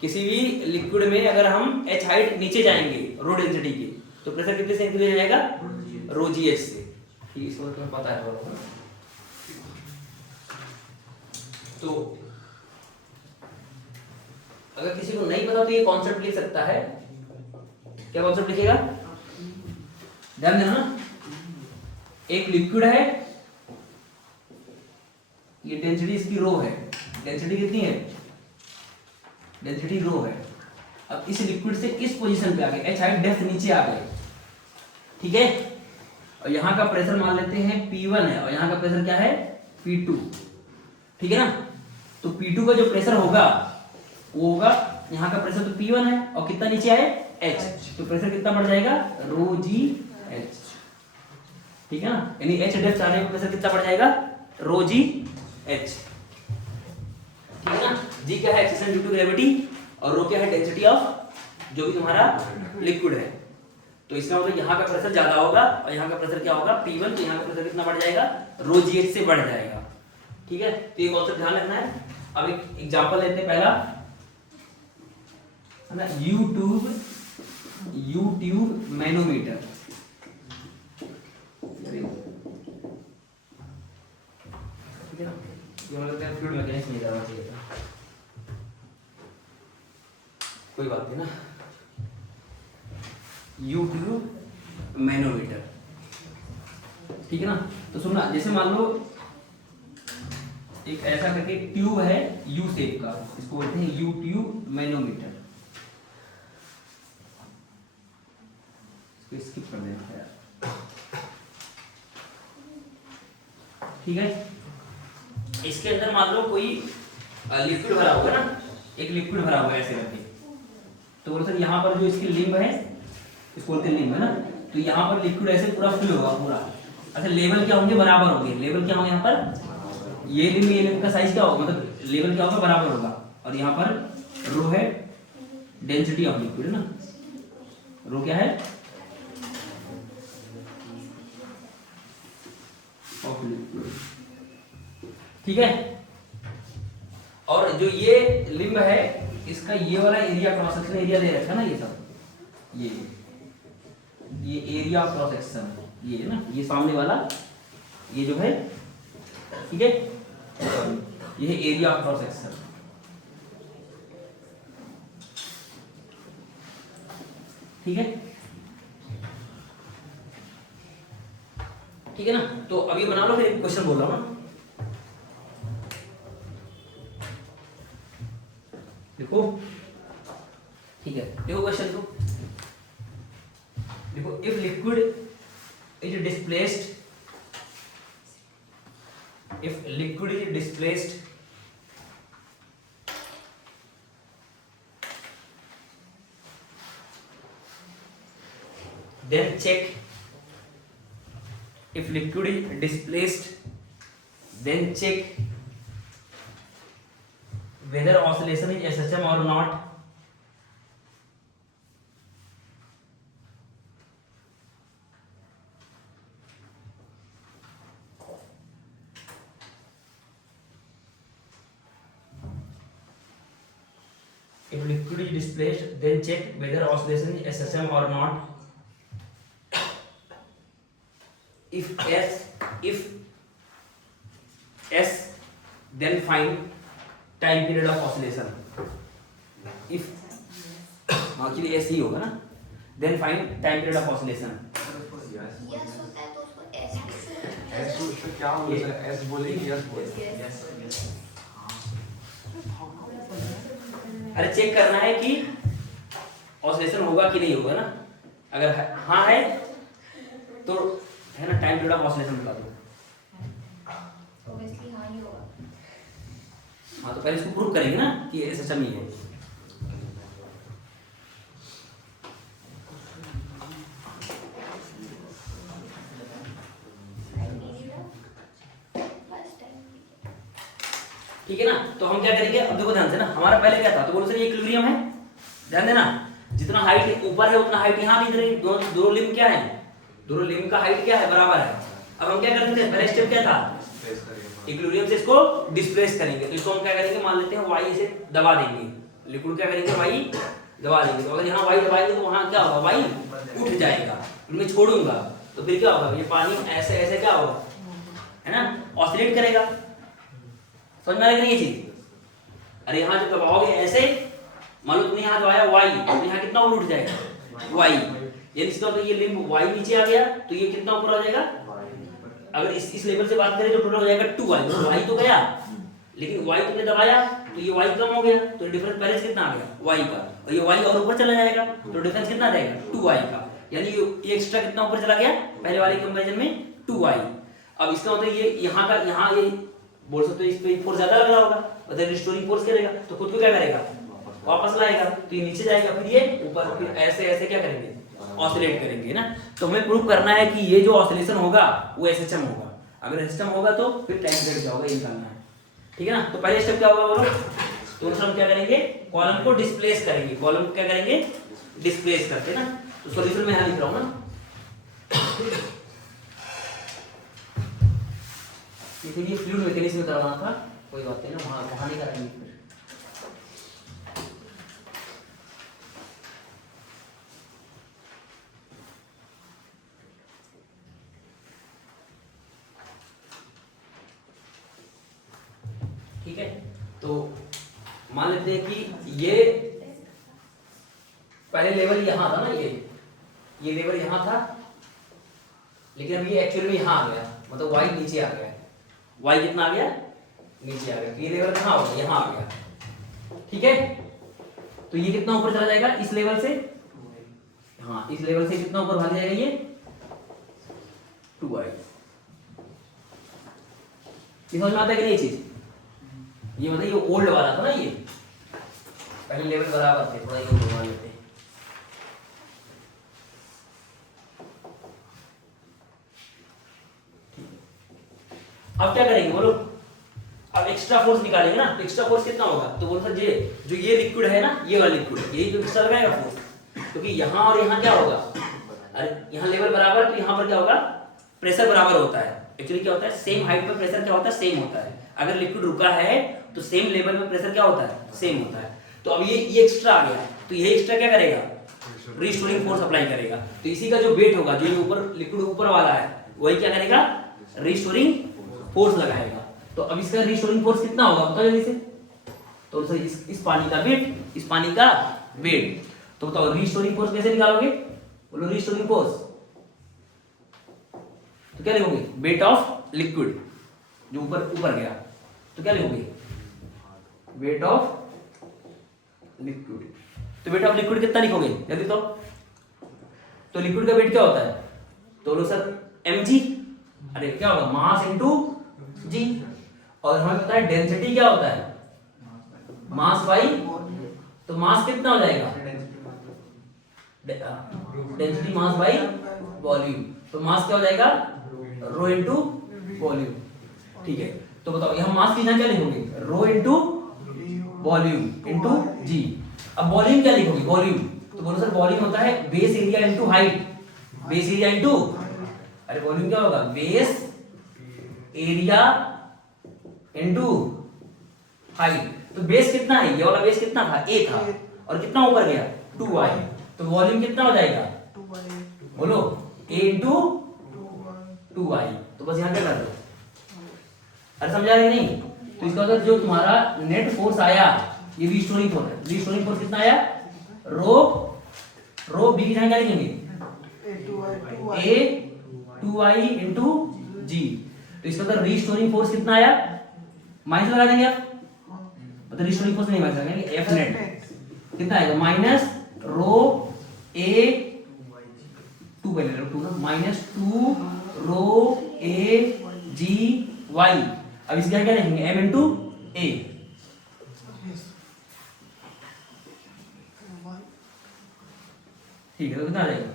किसी भी लिक्विड में अगर हम H हाइट नीचे जाएंगे रो डेंसिटी के तो प्रेशर कितने से इंक्रीज हो जाएगा, रो जी एच से। ठीक इसको तुम्हें पता है बराबर। तो अगर किसी को नहीं पता तो ये कॉन्सेप्ट लिख सकता है। क्या कॉन्सेप्ट लिखेगा, ध्यान देना ना। एक लिक्विड है, ये डेंसिटी इसकी रो है, डेंसिटी कितनी है, डेंसिटी रो है। अब इस लिक्विड से इस पोजीशन पे आ गए, H हाइट डेप्थ नीचे आ गए, ठीक है। और यहाँ का प्रेशर मान लेते हैं P1 है और यहाँ का प्रेशर क्या है P2, ठीक है ना। तो P2 का जो प्रेशर होगा वो होगा, यहाँ का प्रेशर तो P1 है और कितना नीचे आए H, तो प्रेशर कितना बढ़ जाएगा, रो जी एच, ठीक है ना। यानी H डेप्थ आने पर प्रेशर कितना बढ़ जाएगा, रो जी एच, ठीक है ना। जी क्या है, एक्सेलरेशन ड्यू टू ग्रेविटी, और रो क्या है, डेंसिटी ऑफ जो भी तुम्हारा लिक्विड है। तो इसका मतलब यहाँ का प्रेशर ज्यादा होगा और यहाँ का प्रेशर क्या होगा P1, तो यहाँ का प्रेशर कितना बढ़ जाएगा, रो जी एच से बढ़ जाएगा, ठीक है। तो ये कॉन्सेप्ट ध्यान रखना है। अब एक एग्जांपल लेते हैं, पहला है ना, यूट्यूब मैनोमीटर। ठीक है ना, ये मतलब फ्लूइड मैकेनिक्स नहीं करना चाहिए था, कोई बात नहीं ना। यूट्यूब मैनोमीटर, ठीक है ना। तो सुनना, जैसे मान लो एक ऐसा करके ट्यूब है यू शेप का, इसको बोलते हैं यूट्यूब मैनोमीटर। इसको स्किप कर देना यार, ठीक है। इसके अंदर मान लो कोई लिक्विड भरा हुआ है ना, एक लिक्विड भरा हुआ है ऐसे करके। तो बोलो सर यहाँ पर जो इसकी लिम्ब है, इसको बोलते हैं लिम्ब है ना, तो यहाँ पर लिक्विड ऐसे पूरा फिल होगा पूरा। अच्छा लेवल क्या होंगे, बराबर होंगे। लेवल क्या होंगे यहाँ पर, ये लिम्ब का साइज क्या होगा, मतलब लेवल क्या होगा, बराबर होगा। और यहाँ पर रो है, डेंसिटी ऑफ लिक्विड है ना, रो क्या है, ऑफ लिक्विड, ठीक है। और जो ये लिम्ब है, इसका ये वाला एरिया, क्रॉस सेक्शन एरिया दे रखा है ना, ये सब ये एरिया ऑफ क्रॉस सेक्शन, ये है ना, ये सामने वाला ये जो है, ठीक है, ये है एरिया ऑफ क्रॉस सेक्शन, ठीक है, ठीक है ना। तो अभी बना लो, फिर एक क्वेश्चन बोल रहा हूं ना, देखो, ठीक है, देखो क्वेश्चन को देखो। If liquid is displaced, if liquid is displaced then check, if liquid is displaced then check whether oscillation is SHM or not. If liquid is displaced, then check whether oscillation is SHM or not. If S, then find time period of oscillation. If actually S ही होगा ना, then find time period of oscillation. Yes होता है तो उसको S S तो क्या होगा sir, S बोलेंगे यस बोलेंगे। अरे चेक करना है कि ऑसिलेशन होगा कि नहीं होगा ना। अगर हाँ है तो है ना, टाइम पीरियड ऑफ ऑसिलेशन बता दो। ऑब्वियसली हाँ ही होगा। हाँ तो पहले इसको प्रूव करेंगे ना कि ये सिस्टम ही है। ठीक है ना, तो हम क्या करेंगे अब देखो ध्यान से ना, हमारा पहले क्या था, तो बोलो सर ये इक्विलिब्रियम है, ध्यान देना, जितना हाइट ऊपर है उतना हाइट यहाँ भी इधर, दोनों लिम्ब क्या है, दोनों लिम्ब का हाइट क्या है, बराबर है। अब हम क्या करते थे, पहले स्टेप क्या था, इक्विलिब्रियम से इसको डिस्प्लेस करेंगे, तो इसको हम क्या करेंगे, मान लेते हैं y से दबा देंगे, लिक्विड क्या करेंगे y दबा देंगे, तो अगर यहाँ y दबाएंगे तो वहाँ क्या होगा, y उठ जाएगा, मैं छोड़ूंगा तो फिर क्या होगा, ये पानी ऐसे ऐसे क्या होगा, है ना, ऑसिलेट करेगा। समझ में आ रहा है कि नहीं ये चीज? अरे यहाँ जब दबाओगे ऐसे, मान लो तुमने यहाँ दबाया y, तो यहाँ कितना ऊपर उठ जाएगा, y, यानी इसका तो ये लिम्ब y नीचे आ गया तो ये कितना ऊपर आ जाएगा, अगर इस लेवल से बात करें तो टोटल हो जाएगा 2y, तो y तो गया, लेकिन y तुमने दबाया तो ये y कम हो गया, तो डिफरेंस पहले से कितना आ गया y का, और ये y और ऊपर चला जाएगा तो डिफरेंस कितना आ जाएगा 2y का, यानी ये एक्स्ट्रा कितना ऊपर चला गया पहले वाले कंपैरिजन में 2y। अब इसका मतलब ये यहाँ का यहाँ ये बोल सकते हो इस पे फोर्स ज्यादा लग रहा होगा, मतलब रिस्टोरिंग फोर्स करेगा तो खुद को क्या करेगा, वापस लाएगा, तो ये नीचे जाएगा, फिर ये ऊपर, फिर ऐसे ऐसे क्या करेंगे, ऑसिलेट करेंगे ना। तो हमें प्रूव करना है कि ये जो ऑसिलेशन होगा वो एसएचएम होगा, अगर एसएचएम होगा तो फिर टाइम पीरियड क्या होगा ये निकालना है, ठीक है ना। तो पहले स्टेप क्या होगा बोलो, तो हम क्या करेंगे, कॉलम को डिस्प्लेस करेंगे, कॉलम को क्या करेंगे, डिस्प्लेस करके ना। तो सॉल्यूशन में यहाँ लिख रहा हूँ ना, इसीलिए फ्लूइड मैकेनिक्स में करवाना था, कोई बात नहीं ना, वहाँ नहीं कराएंगे फिर। ठीक है, तो मान लेते हैं कि ये पहले लेवल यहाँ था ना, ये लेवल यहाँ था, लेकिन अब ये एक्चुअली में यहाँ आ गया, मतलब y नीचे आ गया, y कितना आ गया, नीचे आ गया, ये लेवल कहाँ होगा, यहाँ आ गया, ठीक है। तो ये कितना ऊपर चला जाएगा इस लेवल से, हाँ इस लेवल से कितना ऊपर भाग जाएगा, ये 2y। समझ में आता है कि नहीं चीज, ये मतलब ये ओल्ड वाला था ना, ये पहले लेवल बराबर थे, थोड़ा ये घुमा लेते हैं। अब क्या करेंगे बोलो, अब एक्स्ट्रा फोर्स निकालेंगे ना, तो एक्स्ट्रा फोर्स कितना होगा, तो बोलो सर जो ये लिक्विड है ना, ये वाला लिक्विड, यही तो एक्स्ट्रा लगाएगा फोर्स, क्योंकि यहाँ और यहाँ क्या होगा, अरे यहाँ लेवल बराबर, तो यहाँ पर क्या होगा, प्रेशर बराबर होता है। एक्चुअली क्या होता है, सेम हाइट पर प्रेशर क्या होता है, सेम होता है। अगर लिक्विड रुका है तो सेम लेवल में प्रेशर क्या होता है, सेम होता है। तो अब ये एक्स्ट्रा आ गया, तो ये एक्स्ट्रा क्या करेगा, रिस्टोरिंग फोर्स अप्लाई करेगा। तो इसी का जो वेट होगा, जो ये ऊपर लिक्विड ऊपर वाला है, वही क्या करेगा, रिस्टोरिंग फोर्स लगाएगा। तो अब इसका रिस्टोरिंग फोर्स कितना होगा बताओ जल्दी से, तो सर इस पानी का वेट, इस पानी का वेट, तो बताओ रिस्टोरिंग फोर्स कैसे निकालोगे, बोलो रिस्टोरिंग फोर्स, तो क्या लिखोगे, वेट ऑफ लिक्विड, जो ऊपर गया, तो क्या लिखोगे, वेट ऑफ लिक्विड। तो वेट ऑफ लिक्विड कितना लिखोगे जल्दी तो लिक्विड का वेट क्या होता है, तो बोलो सर mg, अरे क्या होगा, मास इनटू जी, और हमें पता है डेंसिटी क्या होता है, मास बाई, तो मास कितना हो जाएगा, डेंसिटी मास बाई वॉल्यूम, तो मास क्या हो जाएगा, रो इनटू वॉल्यूम। ठीक है, तो बताओ यहाँ मास की जगह क्या लिखोगे, रो इनटू वॉल्यूम इनटू जी। अब वॉल्यूम क्या लिखोगे, वॉल्यूम, तो बोलो सर वॉल्यूम होता है base area into height, base area into, अरे वॉल्यूम क्या होगा, बेस एरिया इनटू हाइट। तो बेस कितना है, ये वाला बेस कितना था, a था, और कितना ऊपर गया 2y, तो वॉल्यूम कितना हो जाएगा, बोलो a इनटू 2y। तो बस यहाँ क्या कर दो, अरे समझा रहे नहीं, तो इसका मतलब जो तुम्हारा नेट फोर्स आया, ये रिस्टोरिंग फोर्स है, रिस्टोरिंग फोर्स कितना आया, रो बी की जगह क्या लिखेंगे, a 2y इनटू g। तो इसका मतलब रिस्टोरिंग फोर्स कितना आया, माइनस लगा देंगे आप, मतलब रिस्टोरिंग फोर्स नहीं माइनस लगाएंगे, एफ नेट कितना आएगा, माइनस रो a 2 पहले रो 2 ना, minus 2 rho a g y. अब इसका क्या लिखेंगे m इंटू ए। ठीक है, तो कितना आ जाएगा?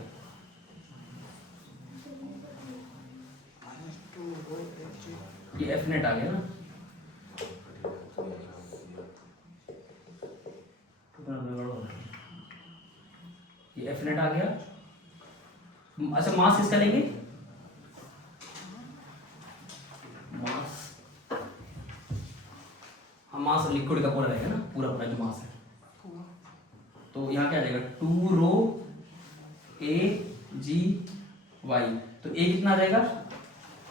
ये एफ नेट आ गया ना, ये एफ नेट आ गया। अच्छा मास किसका लेंगे? मास, हाँ मास लिक्विड का पूरा रहेगा ना, पूरा पूरा जो मास है। तो यहाँ क्या आ जाएगा 2 रो ए जी वाई। तो ए कितना आ जाएगा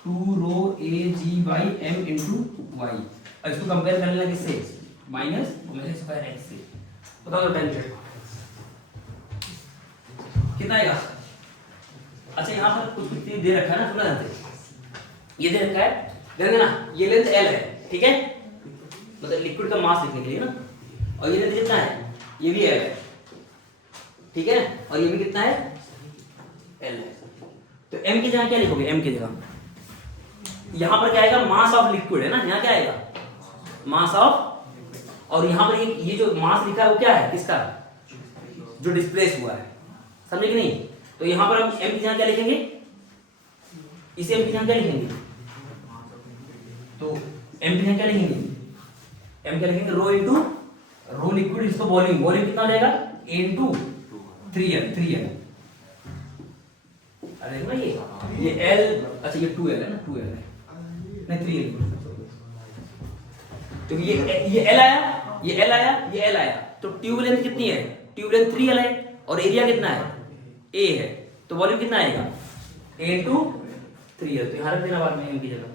2 रो ए जी वाई एम इंटू वाई। अब इसको कंपेयर करने लगे किससे? माइनस ओमेगा स्क्वायर एक्स से। बताओ टाइम चेक कितना आएगा? अच्छा यहाँ पर कुछ कितनी दे रखा है ना, सुना जानते ये दे रखा है, देखो ना ये लेंथ एल है, ठीक है, मतलब लिक्विड का मास लिखने के लिए ना, और ये लेंथ कितना है? ये भी एल है, ठीक है, और ये भी कितना है? एल है। तो m की जगह क्या लिखोगे? m की जगह यहां पर क्या आएगा? मास ऑफ लिक्विड है ना, यहाँ क्या आएगा? मास ऑफ, और यहाँ पर ये जो मास लिखा है वो क्या है? किसका? जो डिस्प्लेस हुआ है, समझे कि नहीं? तो यहाँ पर हम m की जगह क्या लिखेंगे? इसे m की जगह क्या लिखेंगे? तो m की जगह क्या लिखेंगे? m क्या लिखेंगे? रो इंटू रो लिक्विड, इसको वॉल्यूम, वॉल्यूम कितना हो जाएगा? a into 3l। अरे ना ये L, अच्छा ये 2l है ना, 2l है नहीं 3l। तो ये L आया, ये L आया, ये L आया, तो ट्यूब लेंथ कितनी है? ट्यूब लेंथ 3l है, और एरिया कितना है? A है, तो वॉल्यूम कितना आएगा? A into 3l। तो यहाँ रख देना बाद में m की जगह।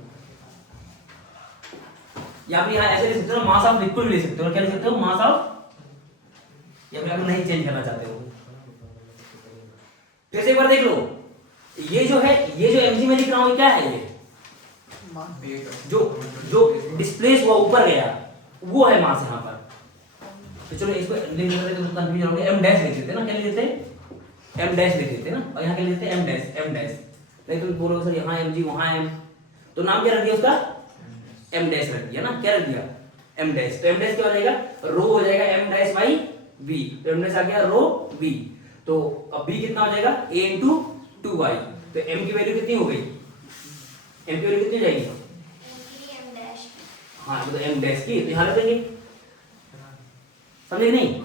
या फिर यहाँ ऐसे लिख सकते हो, मास ऑफ लिक्विड ले सकते हो, क्या लिख सकते हो? मास ऑफ, या फिर अगर नहीं चेंज करना चाहते हो फिर से एक बार देख लो, ये जो है, ये जो mg में लिख रहा हूं क्या है? ये जो डिस्प्लेस हुआ ऊपर गया वो है मास यहाँ पर। तो चलो इसको लिख लेते तो कंफ्यूजन हो गया, m डैश लिख देते ना, क्या लिख देते? m डैश लिख देते ना, और यहाँ क्या लिख देते? m dash, m dash. नहीं तुम बोलोगे सर यहाँ mg वहाँ m, तो नाम क्या रख दिया उसका? m डैश रख दिया ना, क्या रख दिया? m dash. तो m डैश क्या हो जाएगा? रो हो जाएगा m डैश बाई v, तो m डैश आ गया रो v। तो अब b कितना हो जाएगा? a into 2y। तो m की वैल्यू कितनी हो गई? m की वैल्यू कितनी हो जाएगी? हाँ तो m डैश की, तो यहाँ रख देंगे, समझे नहीं?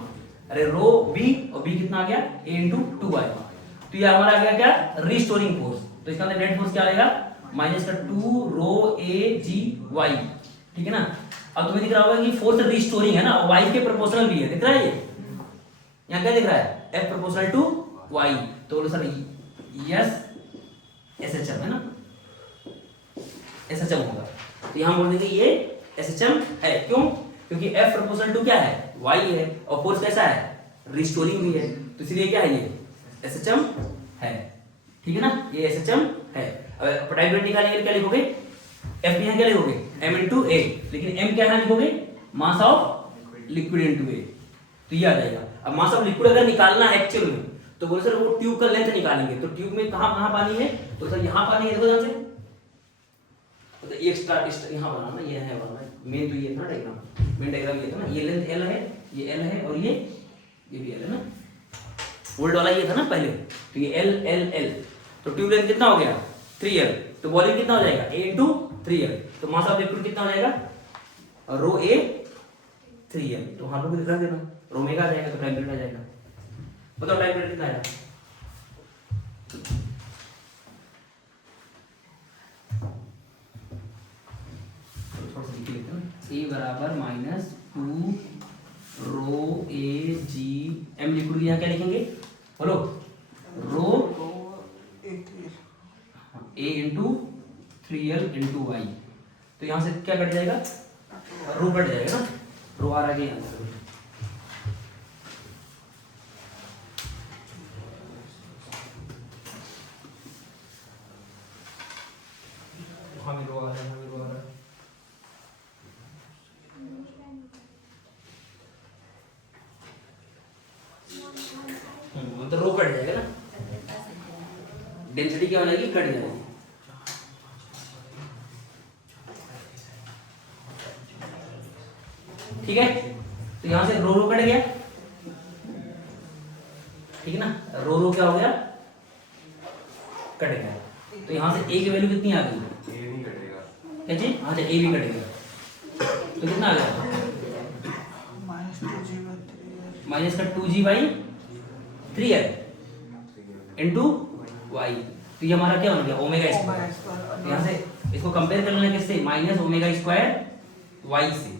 अरे रो b और b कितना आ गया? a into 2y। तो ये हमारा आ गया क्या? Restoring force. तो इसका अंदर नेट फोर्स क्या आएगा? माइनस का 2 रो a g y, ठीक है ना। अब तुम्हें दिख रहा होगा कि फोर्स रिस्टोरिंग है ना, y के प्रोपोर्शनल भी है, दिख रहा है? ये यहाँ क्या दिख रहा है? f proportional to y। तो बोलो सर यस SHM है ना, SHM होगा। तो यहाँ बोल देंगे ये SHM है, क्यों? क्योंकि f प्रोपोर्शनल टू क्या है? y है, और फोर्स कैसा है? रिस्टोरिंग भी है, तो इसलिए क्या है? ये SHM है, ठीक है ना, ये SHM है। अब पोटेंशियल निकालेंगे क्या लिखोगे? f यहाँ क्या लिखोगे? m इंटू a, लेकिन m क्या यहाँ लिखोगे? Mass of liquid into a। तो ये आ जाएगा। अब मास ऑफ लिक्विड अगर निकालना है एक्चुअल में, तो बोले सर वो ट्यूब का लेंथ निकालेंगे, तो ट्यूब में कहाँ कहाँ पानी है? तो सर यहाँ पानी है, देखो ध्यान से, तो एक्स्ट्रा यहाँ बनाना, ये है बनाना, मेन तो ये था ना डायग्राम, मेन डायग्राम ये था ना, ये लेंथ L है, ये L है, और ये भी L है ना, वोल्ट वाला ये था ना पहले, तो ये L L L। तो ट्यूब लेंथ कितना हो गया? 3l। तो वॉल्यूम कितना हो जाएगा? a into 3l। तो मास ऑफ लिक्विड कितना हो जाएगा? रो a 3l। तो वहां पर भी लिख देना, रोमेगा आ जाएगा, तो टाइम पीरियड आ जाएगा। बताओ टाइम पीरियड कितना आएगा? थोड़ा सा लिख लेते हैं, a बराबर minus 2 rho a g m liquid यहाँ क्या लिखेंगे? बोलो rho a into 3l into y। तो यहाँ से क्या कट जाएगा? रो कट जाएगा ना, रो आ रहा है यहाँ से। हाँ रो आ रहा है, रो आ रहा है। तो रो कट जाएगा ना, डेंसिटी क्या हो जाएगी? कट जाएगी। ठीक है, तो यहाँ से रो रो कट गया, ठीक है ना, रो रो क्या हो गया, कट गया। तो यहाँ से ए की वैल्यू कितनी आ गई, ये नहीं कटेगा। क्या चीज, हाँ ए भी कट गया, तो कितना आ गया, माइनस का 2g by 3l into Y. तो ये हमारा क्या बन गया, ओमेगा स्क्वायर। यहाँ से इसको कंपेयर कर लेना किससे, माइनस ओमेगा स्क्वायर वाई से।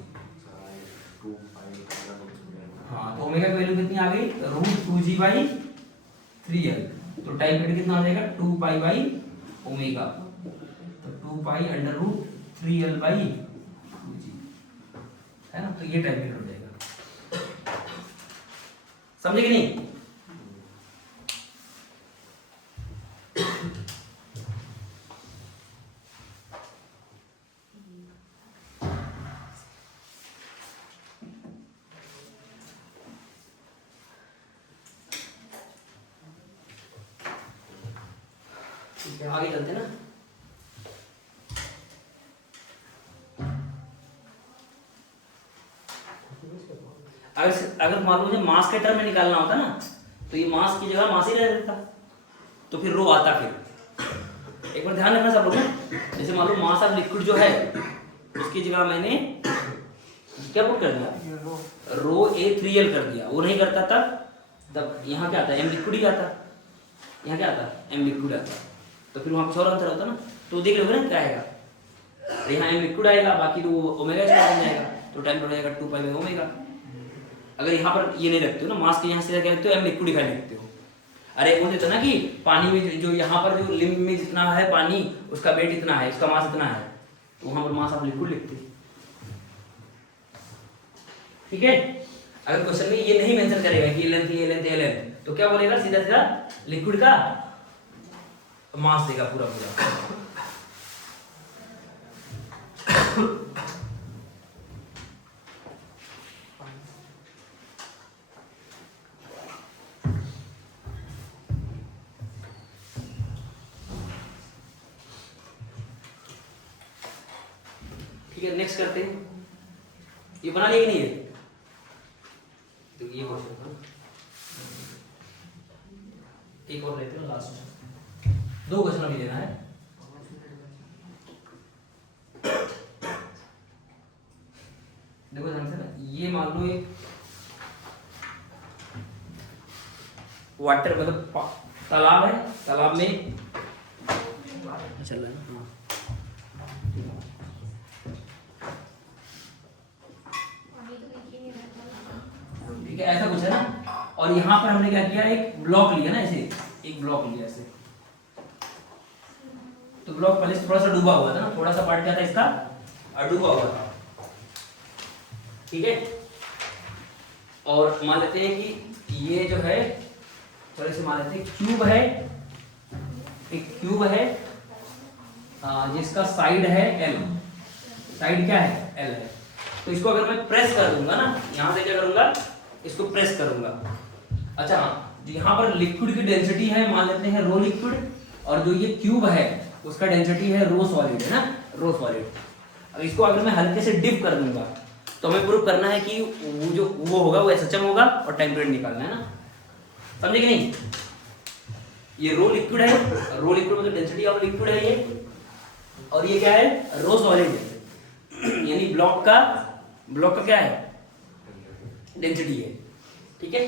हाँ, तो ओमेगा की वैल्यू कितनी आ गई, रूट 2g बाई 3l। तो टाइम पीरियड कितना आ जाएगा, 2 पाई बाई ओमेगा, तो 2 pi under root 3l by 2g, है ना। तो ये टाइम पीरियड हो जाएगा, समझे कि नहीं। ठीक है, आगे चलते हैं ना। अगर मान लो मुझे मास के टर्म में निकालना होता ना, तो ये मास की जगह मास ही रह जाता, तो फिर रो आता। फिर एक बार ध्यान रखना सब लोग, जैसे मान लो मास ऑफ लिक्विड जो है उसकी जगह मैंने क्या पुट कर दिया, रो A3l कर दिया। वो नहीं करता तब यहाँ क्या आता है, m लिक्विड ही आता, यहाँ क्या आता है, m लिक्विड आता। तो फिर वहाँ कुछ और आंसर होता ना, तो देख लोगे ना क्या आएगा, यहाँ m लिक्विड आएगा, बाकी तो ओमेगा स्क्वायर बन जाएगा, तो टाइम हो जाएगा 2 पाई बाई ओमेगा। अगर यहाँ पर ये नहीं रखते हो ना, मास के यहाँ से क्या रखते हो, m लिक्विड दिखाई लिखते हो। अरे बोल देते ना कि पानी में जो यहाँ पर जो लिम्ब में जितना है पानी, उसका वेट इतना है, इसका मास इतना है, तो वहाँ पर मास आप लिक्विड लिखते। ठीक है, अगर क्वेश्चन में ये नहीं मेंशन करेगा कि ये लेंथ ये लेंथ ये लेंथ, तो क्या बोलेगा, सीधा सीधा लिक्विड का मास देगा पूरा पूरा। ठीक है, नेक्स्ट करते हैं। ये बना लिया कि नहीं है, तो ये क्वेश्चन था, एक और लेते हैं लास्ट, 2 क्वेश्चन अभी लेना है। देखो ध्यान से ना, ये मान लो एक वाटर मतलब तालाब है, तालाब में चल रहा है ना, ठीक है, ऐसा कुछ है ना। और यहाँ पर हमने क्या किया, एक ब्लॉक लिया ना, ऐसे एक ब्लॉक लिया ऐसे, तो ब्लॉक पहले से थोड़ा सा डूबा हुआ था ना, थोड़ा सा पार्ट क्या था इसका, डूबा हुआ था, ठीक है। और मान लेते हैं कि ये जो है, थोड़े से मान लेते हैं क्यूब है, एक क्यूब है जिसका साइड है L, साइड क्या है, L है। तो इसको अगर मैं प्रेस कर दूंगा ना, यहाँ से क्या करूंगा, इसको प्रेस करूंगा। अच्छा हाँ, जो यहाँ पर लिक्विड की डेंसिटी है, मान लेते हैं रो लिक्विड, और जो ये क्यूब है उसका डेंसिटी है रो सॉलिड, है ना, रो सॉलिड। अब इसको अगर मैं हल्के से डिप कर दूंगा, तो हमें प्रूव करना है कि वो जो वो होगा वो SHM होगा, और टाइम पीरियड निकालना है ना, समझे कि नहीं। ये रो लिक्विड है, रो लिक्विड मतलब डेंसिटी ऑफ लिक्विड है ये, और ये क्या है, रो सॉलिड, यानी ब्लॉक का क्या है, डेंसिटी है, ठीक है।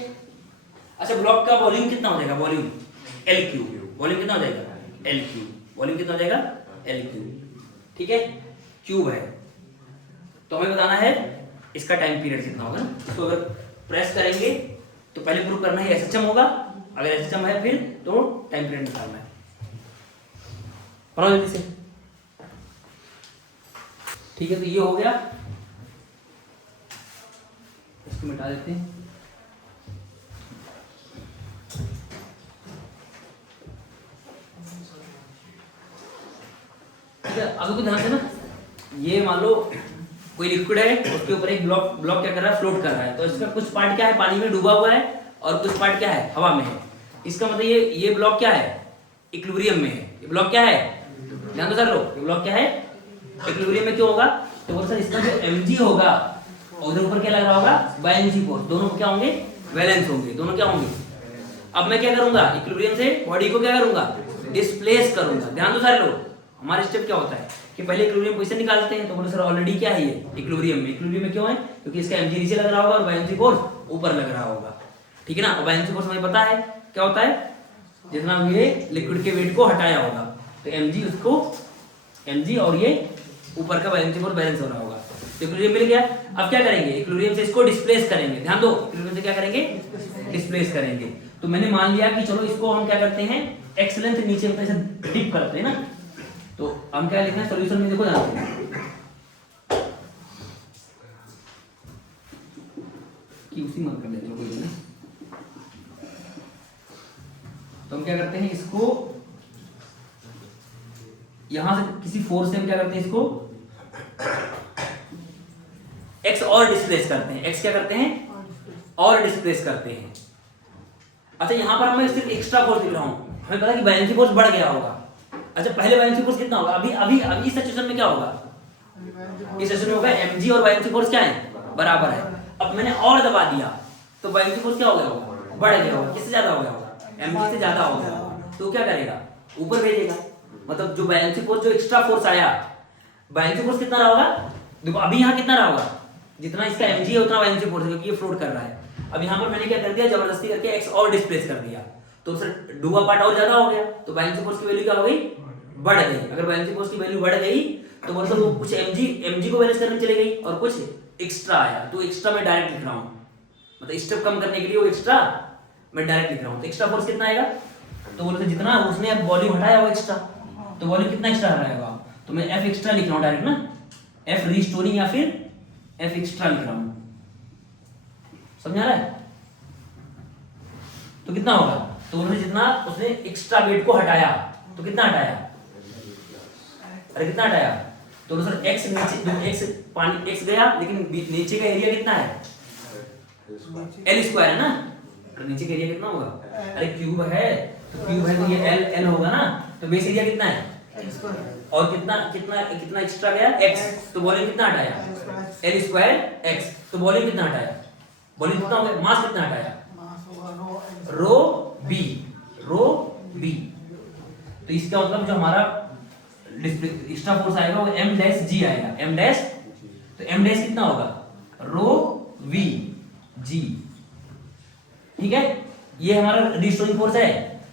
अच्छा, ब्लॉक का वॉल्यूम कितना हो जाएगा, वॉल्यूम L3, वॉल्यूम कितना हो जाएगा, L3, वॉल्यूम कितना हो जाएगा, L3, ठीक है। क्यूब है, तो हमें बताना है इसका टाइम पीरियड कितना होगा ना। इसको अगर प्रेस करेंगे तो पहले प्रूव करना है SHM होगा, अगर SHM है फिर तो टाइम पीरियड निकालना है। बनाओ जल्दी से, ठीक है। तो ये हो गया, इसको मिटा देते हैं। ठीक है, अभी ध्यान से ना, ये मान लो कोई लिक्विड है, उसके ऊपर एक ब्लॉक क्या कर रहा है, फ्लोट कर रहा है। तो इसका कुछ पार्ट क्या है, पानी में डूबा हुआ है, और कुछ पार्ट क्या है, हवा में है। इसका मतलब ये ब्लॉक क्या है, इक्विलिब्रियम में है। ये ब्लॉक क्या है, ध्यान दो सर लोग, ये ब्लॉक क्या है, इक्विलिब्रियम में क्यों होगा, तो बोल सर इसका जो mg होगा और उधर ऊपर क्या लग रहा होगा, बायनेंसी फोर्स, दोनों क्या होंगे, बैलेंस होंगे, दोनों क्या होंगे। अब मैं क्या करूंगा, इक्विलिब्रियम से बॉडी को क्या करूंगा, डिस्प्लेस करूंगा। ध्यान दो सारे लोग, हमारे स्टेप क्या होता है कि पहले इक्विलिब्रियम पोजीशन निकालते हैं, तो बोलो सर ऑलरेडी क्या है ये इक्विलिब्रियम में। इक्विलिब्रियम में क्यों है, क्योंकि इसका mg नीचे लग रहा होगा और बायनेंसी फोर्स ऊपर लग रहा होगा, ठीक है ना। और बायनेंसी फोर्स हमें पता है क्या होता है, जितना ये लिक्विड के वेट को हटाया होगा, तो mg उसको mg और ये ऊपर का बायनेंसी फोर्स बैलेंस हो रहा होगा। तो इक्विलिब्रियम मिल गया। अब क्या करेंगे, इक्विलिब्रियम से इसको डिस्प्लेस करेंगे। ध्यान दो, इक्विलिब्रियम से क्या करेंगे, डिस्प्लेस करेंगे। तो मैंने मान लिया कि चलो इसको हम क्या करते हैं, एक्स लेंथ नीचे ऐसे डिप करते हैं ना, तो हम क्या लिखना है सॉल्यूशन में, देखो जानते हैं कि उसी मत कर देते कोई नहीं। तो हम क्या करते हैं, इसको यहां से किसी फोर्स से हम क्या करते हैं, इसको एक्स और डिस्प्लेस करते हैं। एक्स क्या करते हैं, और डिस्प्लेस करते हैं। अच्छा यहां पर मैं सिर्फ एक्स्ट्रा फोर्स लिख रहा हूं, हमें पता है कि बायनेंसी फोर्स बढ़ गया होगा। अच्छा पहले बायनेंसी फोर्स कितना होगा, अभी अभी अभी इस सिचुएशन में क्या होगा, इस सिचुएशन में होगा mg और बायनेंसी फोर्स क्या है, बराबर है। अब मैंने और दबा दिया तो बायनेंसी फोर्स क्या हो गया होगा, बढ़ गया होगा। किससे ज्यादा हो गया होगा, mg से ज्यादा हो गया होगा। तो क्या करेगा, ऊपर भेजेगा। मतलब जो बायनेंसी फोर्स, जो एक्स्ट्रा फोर्स आया, बायनेंसी फोर्स कितना रहा होगा, देखो अभी यहाँ कितना रहा होगा, जितना इसका mg है उतना बायनेंसी फोर्स है, क्योंकि ये फ्लोट कर रहा है। अब यहाँ पर मैंने क्या कर दिया, जबरदस्ती करके x और डिस्प्लेस कर दिया, तो सर डूबा पार्ट और ज्यादा हो गया, तो बायनेंसी फोर्स की वैल्यू क्या हो गई, बढ़ गई। अगर बायनेंसी फोर्स की वैल्यू बढ़ गई तो मतलब वो कुछ mg को बैलेंस करने चली गई और कुछ एक्स्ट्रा आया, तो एक्स्ट्रा मैं डायरेक्ट लिख रहा हूँ, मतलब स्टेप कम करने के लिए वो एक्स्ट्रा मैं डायरेक्ट लिख रहा हूँ। तो एक्स्ट्रा फोर्स कितना आएगा, तो बोलते जितना उसने अब वॉल्यूम हटाया वो एक्स्ट्रा, तो वॉल्यूम कितना एक्स्ट्रा हटाएगा, तो मैं f एक्स्ट्रा लिख रहा हूँ डायरेक्ट ना, f रीस्टोरिंग या फिर f एक्स्ट्रा लिख रहा हूँ, समझ आ रहा है। तो कितना होगा, तो उन्होंने जितना उसने एक्स्ट्रा वेट को हटाया, तो कितना हटाया, अरे कितना हटाया, तो सर x नीचे, x पानी x गया, लेकिन नीचे का एरिया कितना है, l स्क्वायर है ना, तो नीचे का एरिया कितना होगा, अरे क्यूब है, तो क्यूब है तो ये l होगा ना, तो बेस एरिया कितना है, और कितना कितना कितना एक्स्ट्रा गया x, तो वॉल्यूम कितना हटाया, l स्क्वायर x, तो वॉल्यूम कितना हटाया, वॉल्यूम कितना हो गया, मास कितना हटाया, रो बी, रो बी। तो इसका मतलब जो हमारा एक्स्ट्रा फोर्स आएगा वो m डैश g आएगा, m डैश, तो m डैश कितना होगा, रो v g, ठीक है। ये हमारा रिस्टोरिंग फोर्स है,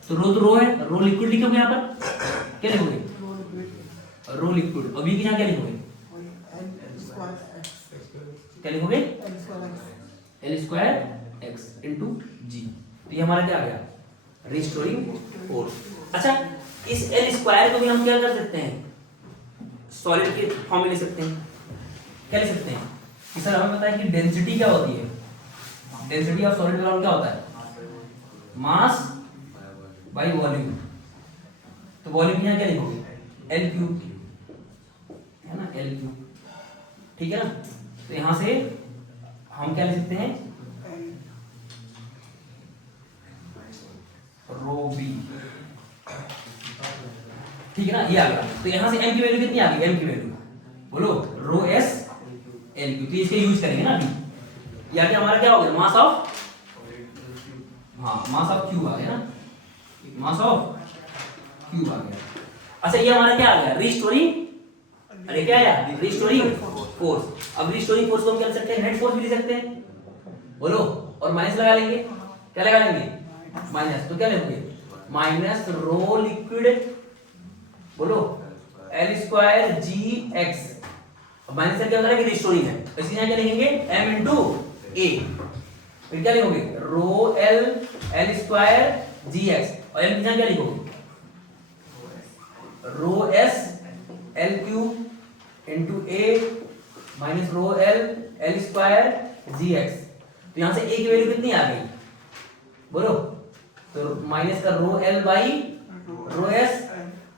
तो रो है, रो लिक्विड लिखोगे यहाँ पर, क्या लिखोगे, रो लिक्विड, और v की यहाँ क्या लिखोगे, क्या लिखोगे, l square x into g। तो ये हमारा क्या आ गया, रिस्टोरिंग फोर्स। अच्छा इस l स्क्वायर को भी हम क्या कर सकते हैं, सॉलिड के फॉर्म में ले सकते हैं। क्या ले सकते हैं कि सर हमें पता है कि डेंसिटी क्या होती है, डेंसिटी ऑफ सॉलिड क्या होता है, मास बाय वॉल्यूम। तो वॉल्यूम यहाँ क्या लिखोगे, l क्यूब है ना, l क्यूब, ठीक है ना। तो यहाँ से हम क्या ले सकते हैं, रो बी, ठीक है ना, ये आ गया। तो यहां से m की वैल्यू कितनी आ गई, m की वैल्यू बोलो, रो s l क्यू, तो इसके यूज करेंगे ना अभी। या कि हमारा क्या हो गया, मास ऑफ, हाँ मास ऑफ क्यूब आ गया ना, मास ऑफ क्यूब आ गया। अच्छा ये हमारा क्या आ गया, रिस्टोरिंग, अरे क्या आया, रिस्टोरिंग फोर्स। अब रिस्टोरिंग फोर्स को हम क्या कर सकते हैं, नेट फोर्स भी लिख सकते हैं, बोलो, और माइनस लगा लेंगे, क्या लगा लेंगे, माइनस। तो क्या लिखोगे, माइनस रो लिक्विड, बोलो l square g x, minus से क्या होता है कि रिस्टोरिंग है, इसलिए यहाँ क्या लिखेंगे m इंटू a, फिर क्या लिखोगे, रो l स्क्वायर g x, और m यहाँ क्या लिखोगे, रो s l cube into a minus rho l square g x। तो यहाँ से a की वैल्यू कितनी आ गई, बोलो, तो माइनस का रो l by rho s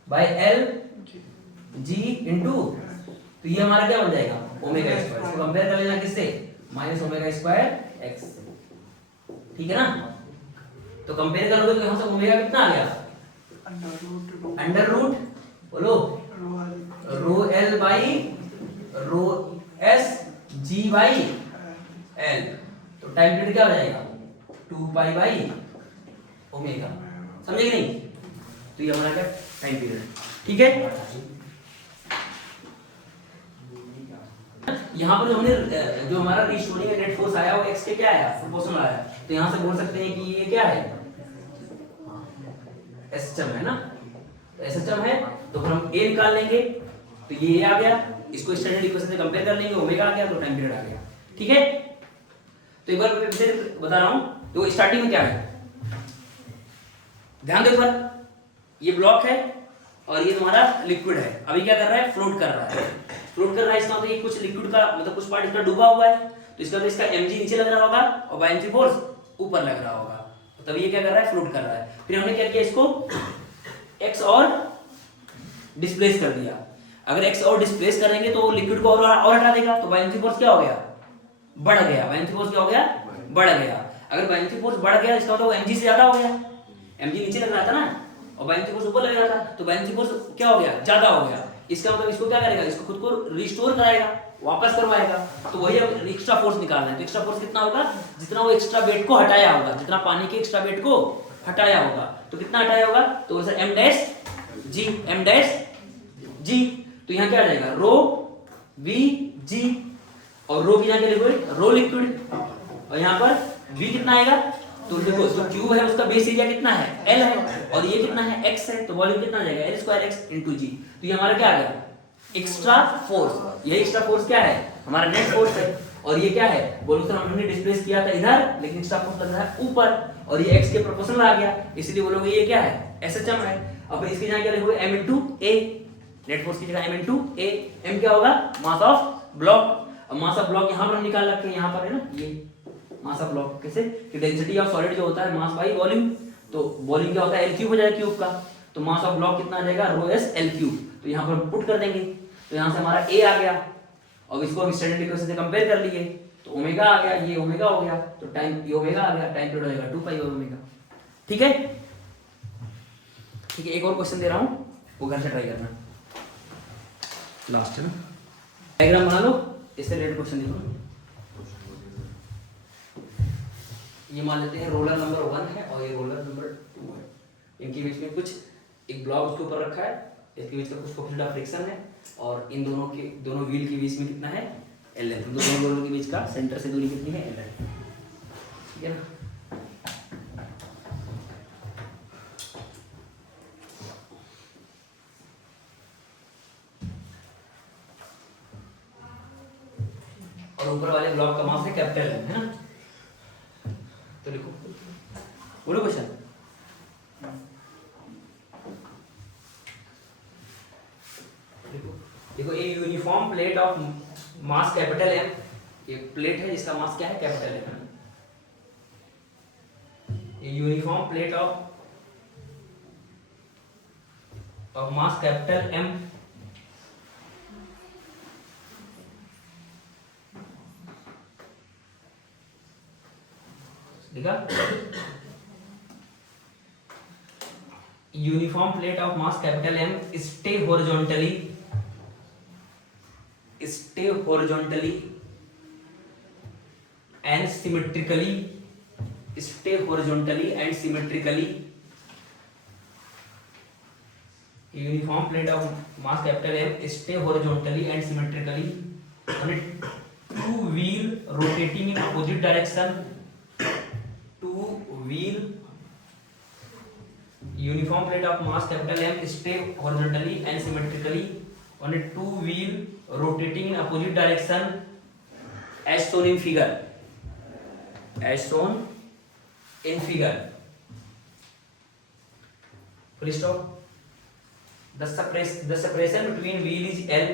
by l g into, तो ये हमारा क्या बन जाएगा, ओमेगा स्क्वायर। इसको कंपेयर कर लेना किससे, माइनस ओमेगा स्क्वायर x, ठीक है ना। तो कंपेयर करोगे तो यहाँ से ओमेगा कितना आ गया, अंडर रूट, बोलो, रो l by rho s g by L, तो टाइम पीरियड क्या हो जाएगा 2 पाई बाई ओमेगा, समझे कि नहीं? तो ये हमारा क्या टाइम पीरियड, ठीक है। यहाँ पर हमने जो हमारा रीस्टोरिंग नेट फोर्स आया वो x के क्या आया प्रोपोर्शनल आया, तो यहाँ से बोल सकते हैं कि ये क्या है SHM है ना, तो SHM है तो फिर हम a निकाल लेंगे, तो ये आ गया, इसको स्टैंडर्ड इक्वेशन से कंपेयर कर लेंगे, ओमेगा आ गया तो टाइम पीरियड आ गया, ठीक है। तो एक बार मैं फिर बता रहा हूँ, तो स्टार्टिंग में क्या है, ध्यान दो एक बार, ये ब्लॉक है और ये तुम्हारा लिक्विड है, अभी क्या कर रहा है फ्लोट कर रहा है, फ्लोट कर रहा है इसका मतलब ये कुछ लिक्विड का मतलब कुछ पार्ट इसका डूबा हुआ है, तो इसका मतलब इसका mg नीचे लग रहा होगा और बायएंसी फोर्स ऊपर लग रहा होगा, तो तब ये क्या कर रहा है फ्लोट कर रहा है। फिर हमने क्या किया इसको x और डिस्प्लेस कर दिया, अगर x और डिस्प्लेस करेंगे तो लिक्विड को और हटा देगा, तो बायएंसी फोर्स क्या हो गया बढ़ गया, बायएंसी फोर्स क्या हो गया बढ़ गया, अगर बायएंसी फोर्स बढ़ गया इसका मतलब mg से ज्यादा हो गया, mg नीचे लग रहा था ना और बायएंसी फोर्स ऊपर लग रहा था, तो बायएंसी फोर्स क्या हो गया ज्यादा हो गया, इसका मतलब इसको क्या करेगा, इसको खुद को रिस्टोर कराएगा, वापस करवाएगा, तो वही अब एक्स्ट्रा फोर्स निकालना है, तो एक्स्ट्रा फोर्स कितना होगा जितना वो एक्स्ट्रा वेट को हटाया होगा, जितना पानी के एक्स्ट्रा वेट को हटाया होगा, तो कितना हटाया होगा, तो सर m डैश g, तो यहाँ क्या आ जाएगा रो v g, और रो की जगह लिक्विड रो लिक्विड, और यहाँ पर v कितना आएगा, तो देखो जो क्यूब है उसका बेस एरिया कितना है L है और ये कितना है x है, तो वॉल्यूम कितना आ जाएगा L स्क्वायर x इंटू जी, तो ये हमारा क्या आ गया एक्स्ट्रा फोर्स, ये एक्स्ट्रा फोर्स क्या है हमारा नेट फोर्स है, और ये क्या है बोलो सर हमने डिस्प्लेस किया था इधर लेकिन एक्स्ट्रा फोर्स लग रहा है ऊपर, और ये x के प्रोपोर्शनल आ गया, इसलिए बोलोगे ये क्या है SHM है। अब इसकी जगह क्या लिखोगे m into a, net force की जगह m इंटू a, m क्या होगा मास ऑफ ब्लॉक, अब मास ऑफ ब्लॉक यहाँ पर हम निकाल रखे हैं, यहाँ पर है ना ये मास ऑफ ब्लॉक कैसे कि डेंसिटी ऑफ सॉलिड जो होता है मास बाई वॉल्यूम, तो वॉल्यूम क्या होता है L क्यूब हो जाएगा क्यूब का, तो मास ऑफ ब्लॉक कितना आ जाएगा रो एस L क्यूब, तो यहाँ पर हम पुट कर देंगे, तो यहाँ से हमारा A आ गया, और इसको हम स्टैंडर्ड इक्वेशन से कंपेयर कर लिए, तो ओमेगा आ गया, ये ओमेगा हो गया, तो टाइम ये ओमेगा आ गया, टाइम पीरियड हो जाएगा 2 पाई ओमेगा, ठीक है। ठीक है, एक और क्वेश्चन दे रहा हूँ वो घर से ट्राई करना, लास्ट है ना, डायग्राम बना लो, इससे रिलेटेड क्वेश्चन देखो। ये मान लेते हैं रोलर नंबर 1 है और ये रोलर नंबर 2 है, इनके बीच में कुछ एक ब्लॉक उसके ऊपर रखा है, इसके बीच का कुछ कोएफिशिएंट ऑफ फ्रिक्शन है, और इन दोनों व्हील के बीच में कितना है L है, तो दोनों व्हीलों के बीच का सेंटर से दूरी कितनी है L है, ठीक है ना। और ऊपर वाले ब्लॉक का मास है कैपिटल M है ना, तो लिखो बोलो क्वेश्चन। देखो a uniform plate of mass capital M, एक प्लेट है जिसका मास क्या है capital M, a uniform plate of mass capital M देखा, uniform plate of mass capital M stay horizontally and symmetrically, stay horizontally and symmetrically, uniform plate of mass capital M stay horizontally and symmetrically on a two wheel rotating in opposite direction, uniform plate of mass capital M stay horizontally and symmetrically on a two wheel rotating in opposite direction as shown in figure, full stop. The separation between wheel is L,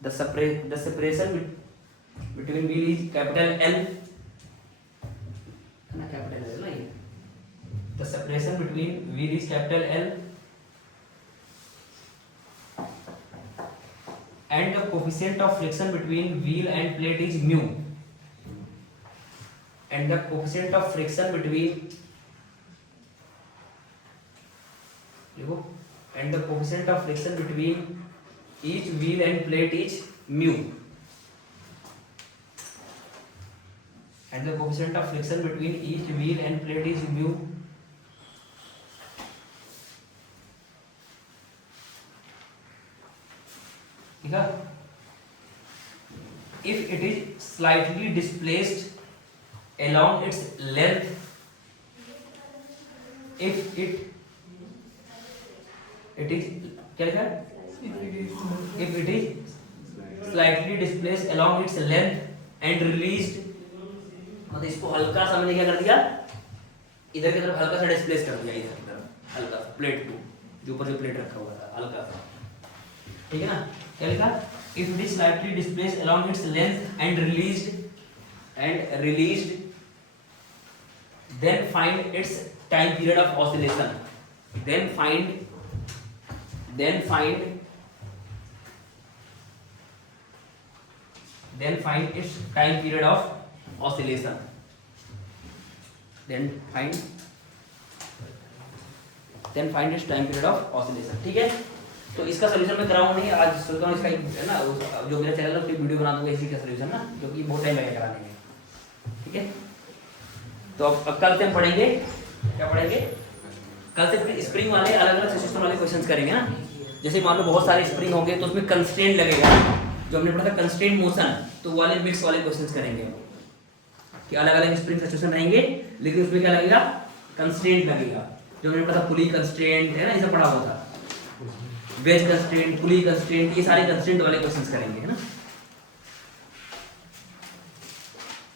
the separation between wheel is capital L, capital L, right? The separation between wheel is capital L and the coefficient of friction between wheel and plate is mu, and the coefficient of friction between each wheel and plate is mu, and the coefficient of friction between each wheel and plate is mu. ठीक है, if it is slightly displaced along its length, if it is क्या लिखा है, if it is slightly displaced along its length and released, मतलब इसको हल्का सा मैंने क्या कर दिया, इधर की तरफ हल्का सा डिस्प्लेस कर दिया, इधर की तरफ हल्का सा प्लेट को, जो ऊपर जो प्लेट रखा हुआ था हल्का सा, ठीक है ना। क्या लिखा, if it is slightly displaced along its length and released then find its time period of oscillation, then find its time period of oscillation, then find its time period of oscillation। ठीक है, तो इसका solution मैं कराऊँ नहीं आज, सोचता हूँ इसका है ना, जो मेरा चैनल है उसकी वीडियो बना दूंगा इसी का सोल्यूशन ना, क्योंकि बहुत टाइम लगेगा कराने में। ठीक है, तो अब कल से हम पढ़ेंगे, क्या पढ़ेंगे, कल से फिर स्प्रिंग वाले अलग अलग सिस्टम वाले क्वेश्चंस करेंगे ना। जैसे मान लो बहुत सारे स्प्रिंग होंगे तो उसमें कंस्ट्रेंट लगेगा, जो हमने पढ़ा था कंस्ट्रेंट मोशन, तो वाले मिक्स वाले क्वेश्चंस करेंगे कि अलग अलग स्प्रिंग सिस्टम रहेंगे लेकिन उसमें क्या लगेगा, कंस्ट्रेंट लगेगा, जो हमने पढ़ा था पुली कंस्ट्रेंट है ना, ये सब पढ़ा हुआ था, वेज कंस्ट्रेंट, पुली कंस्ट्रेंट, ये सारे कंस्ट्रेंट वाले क्वेश्चंस करेंगे है ना।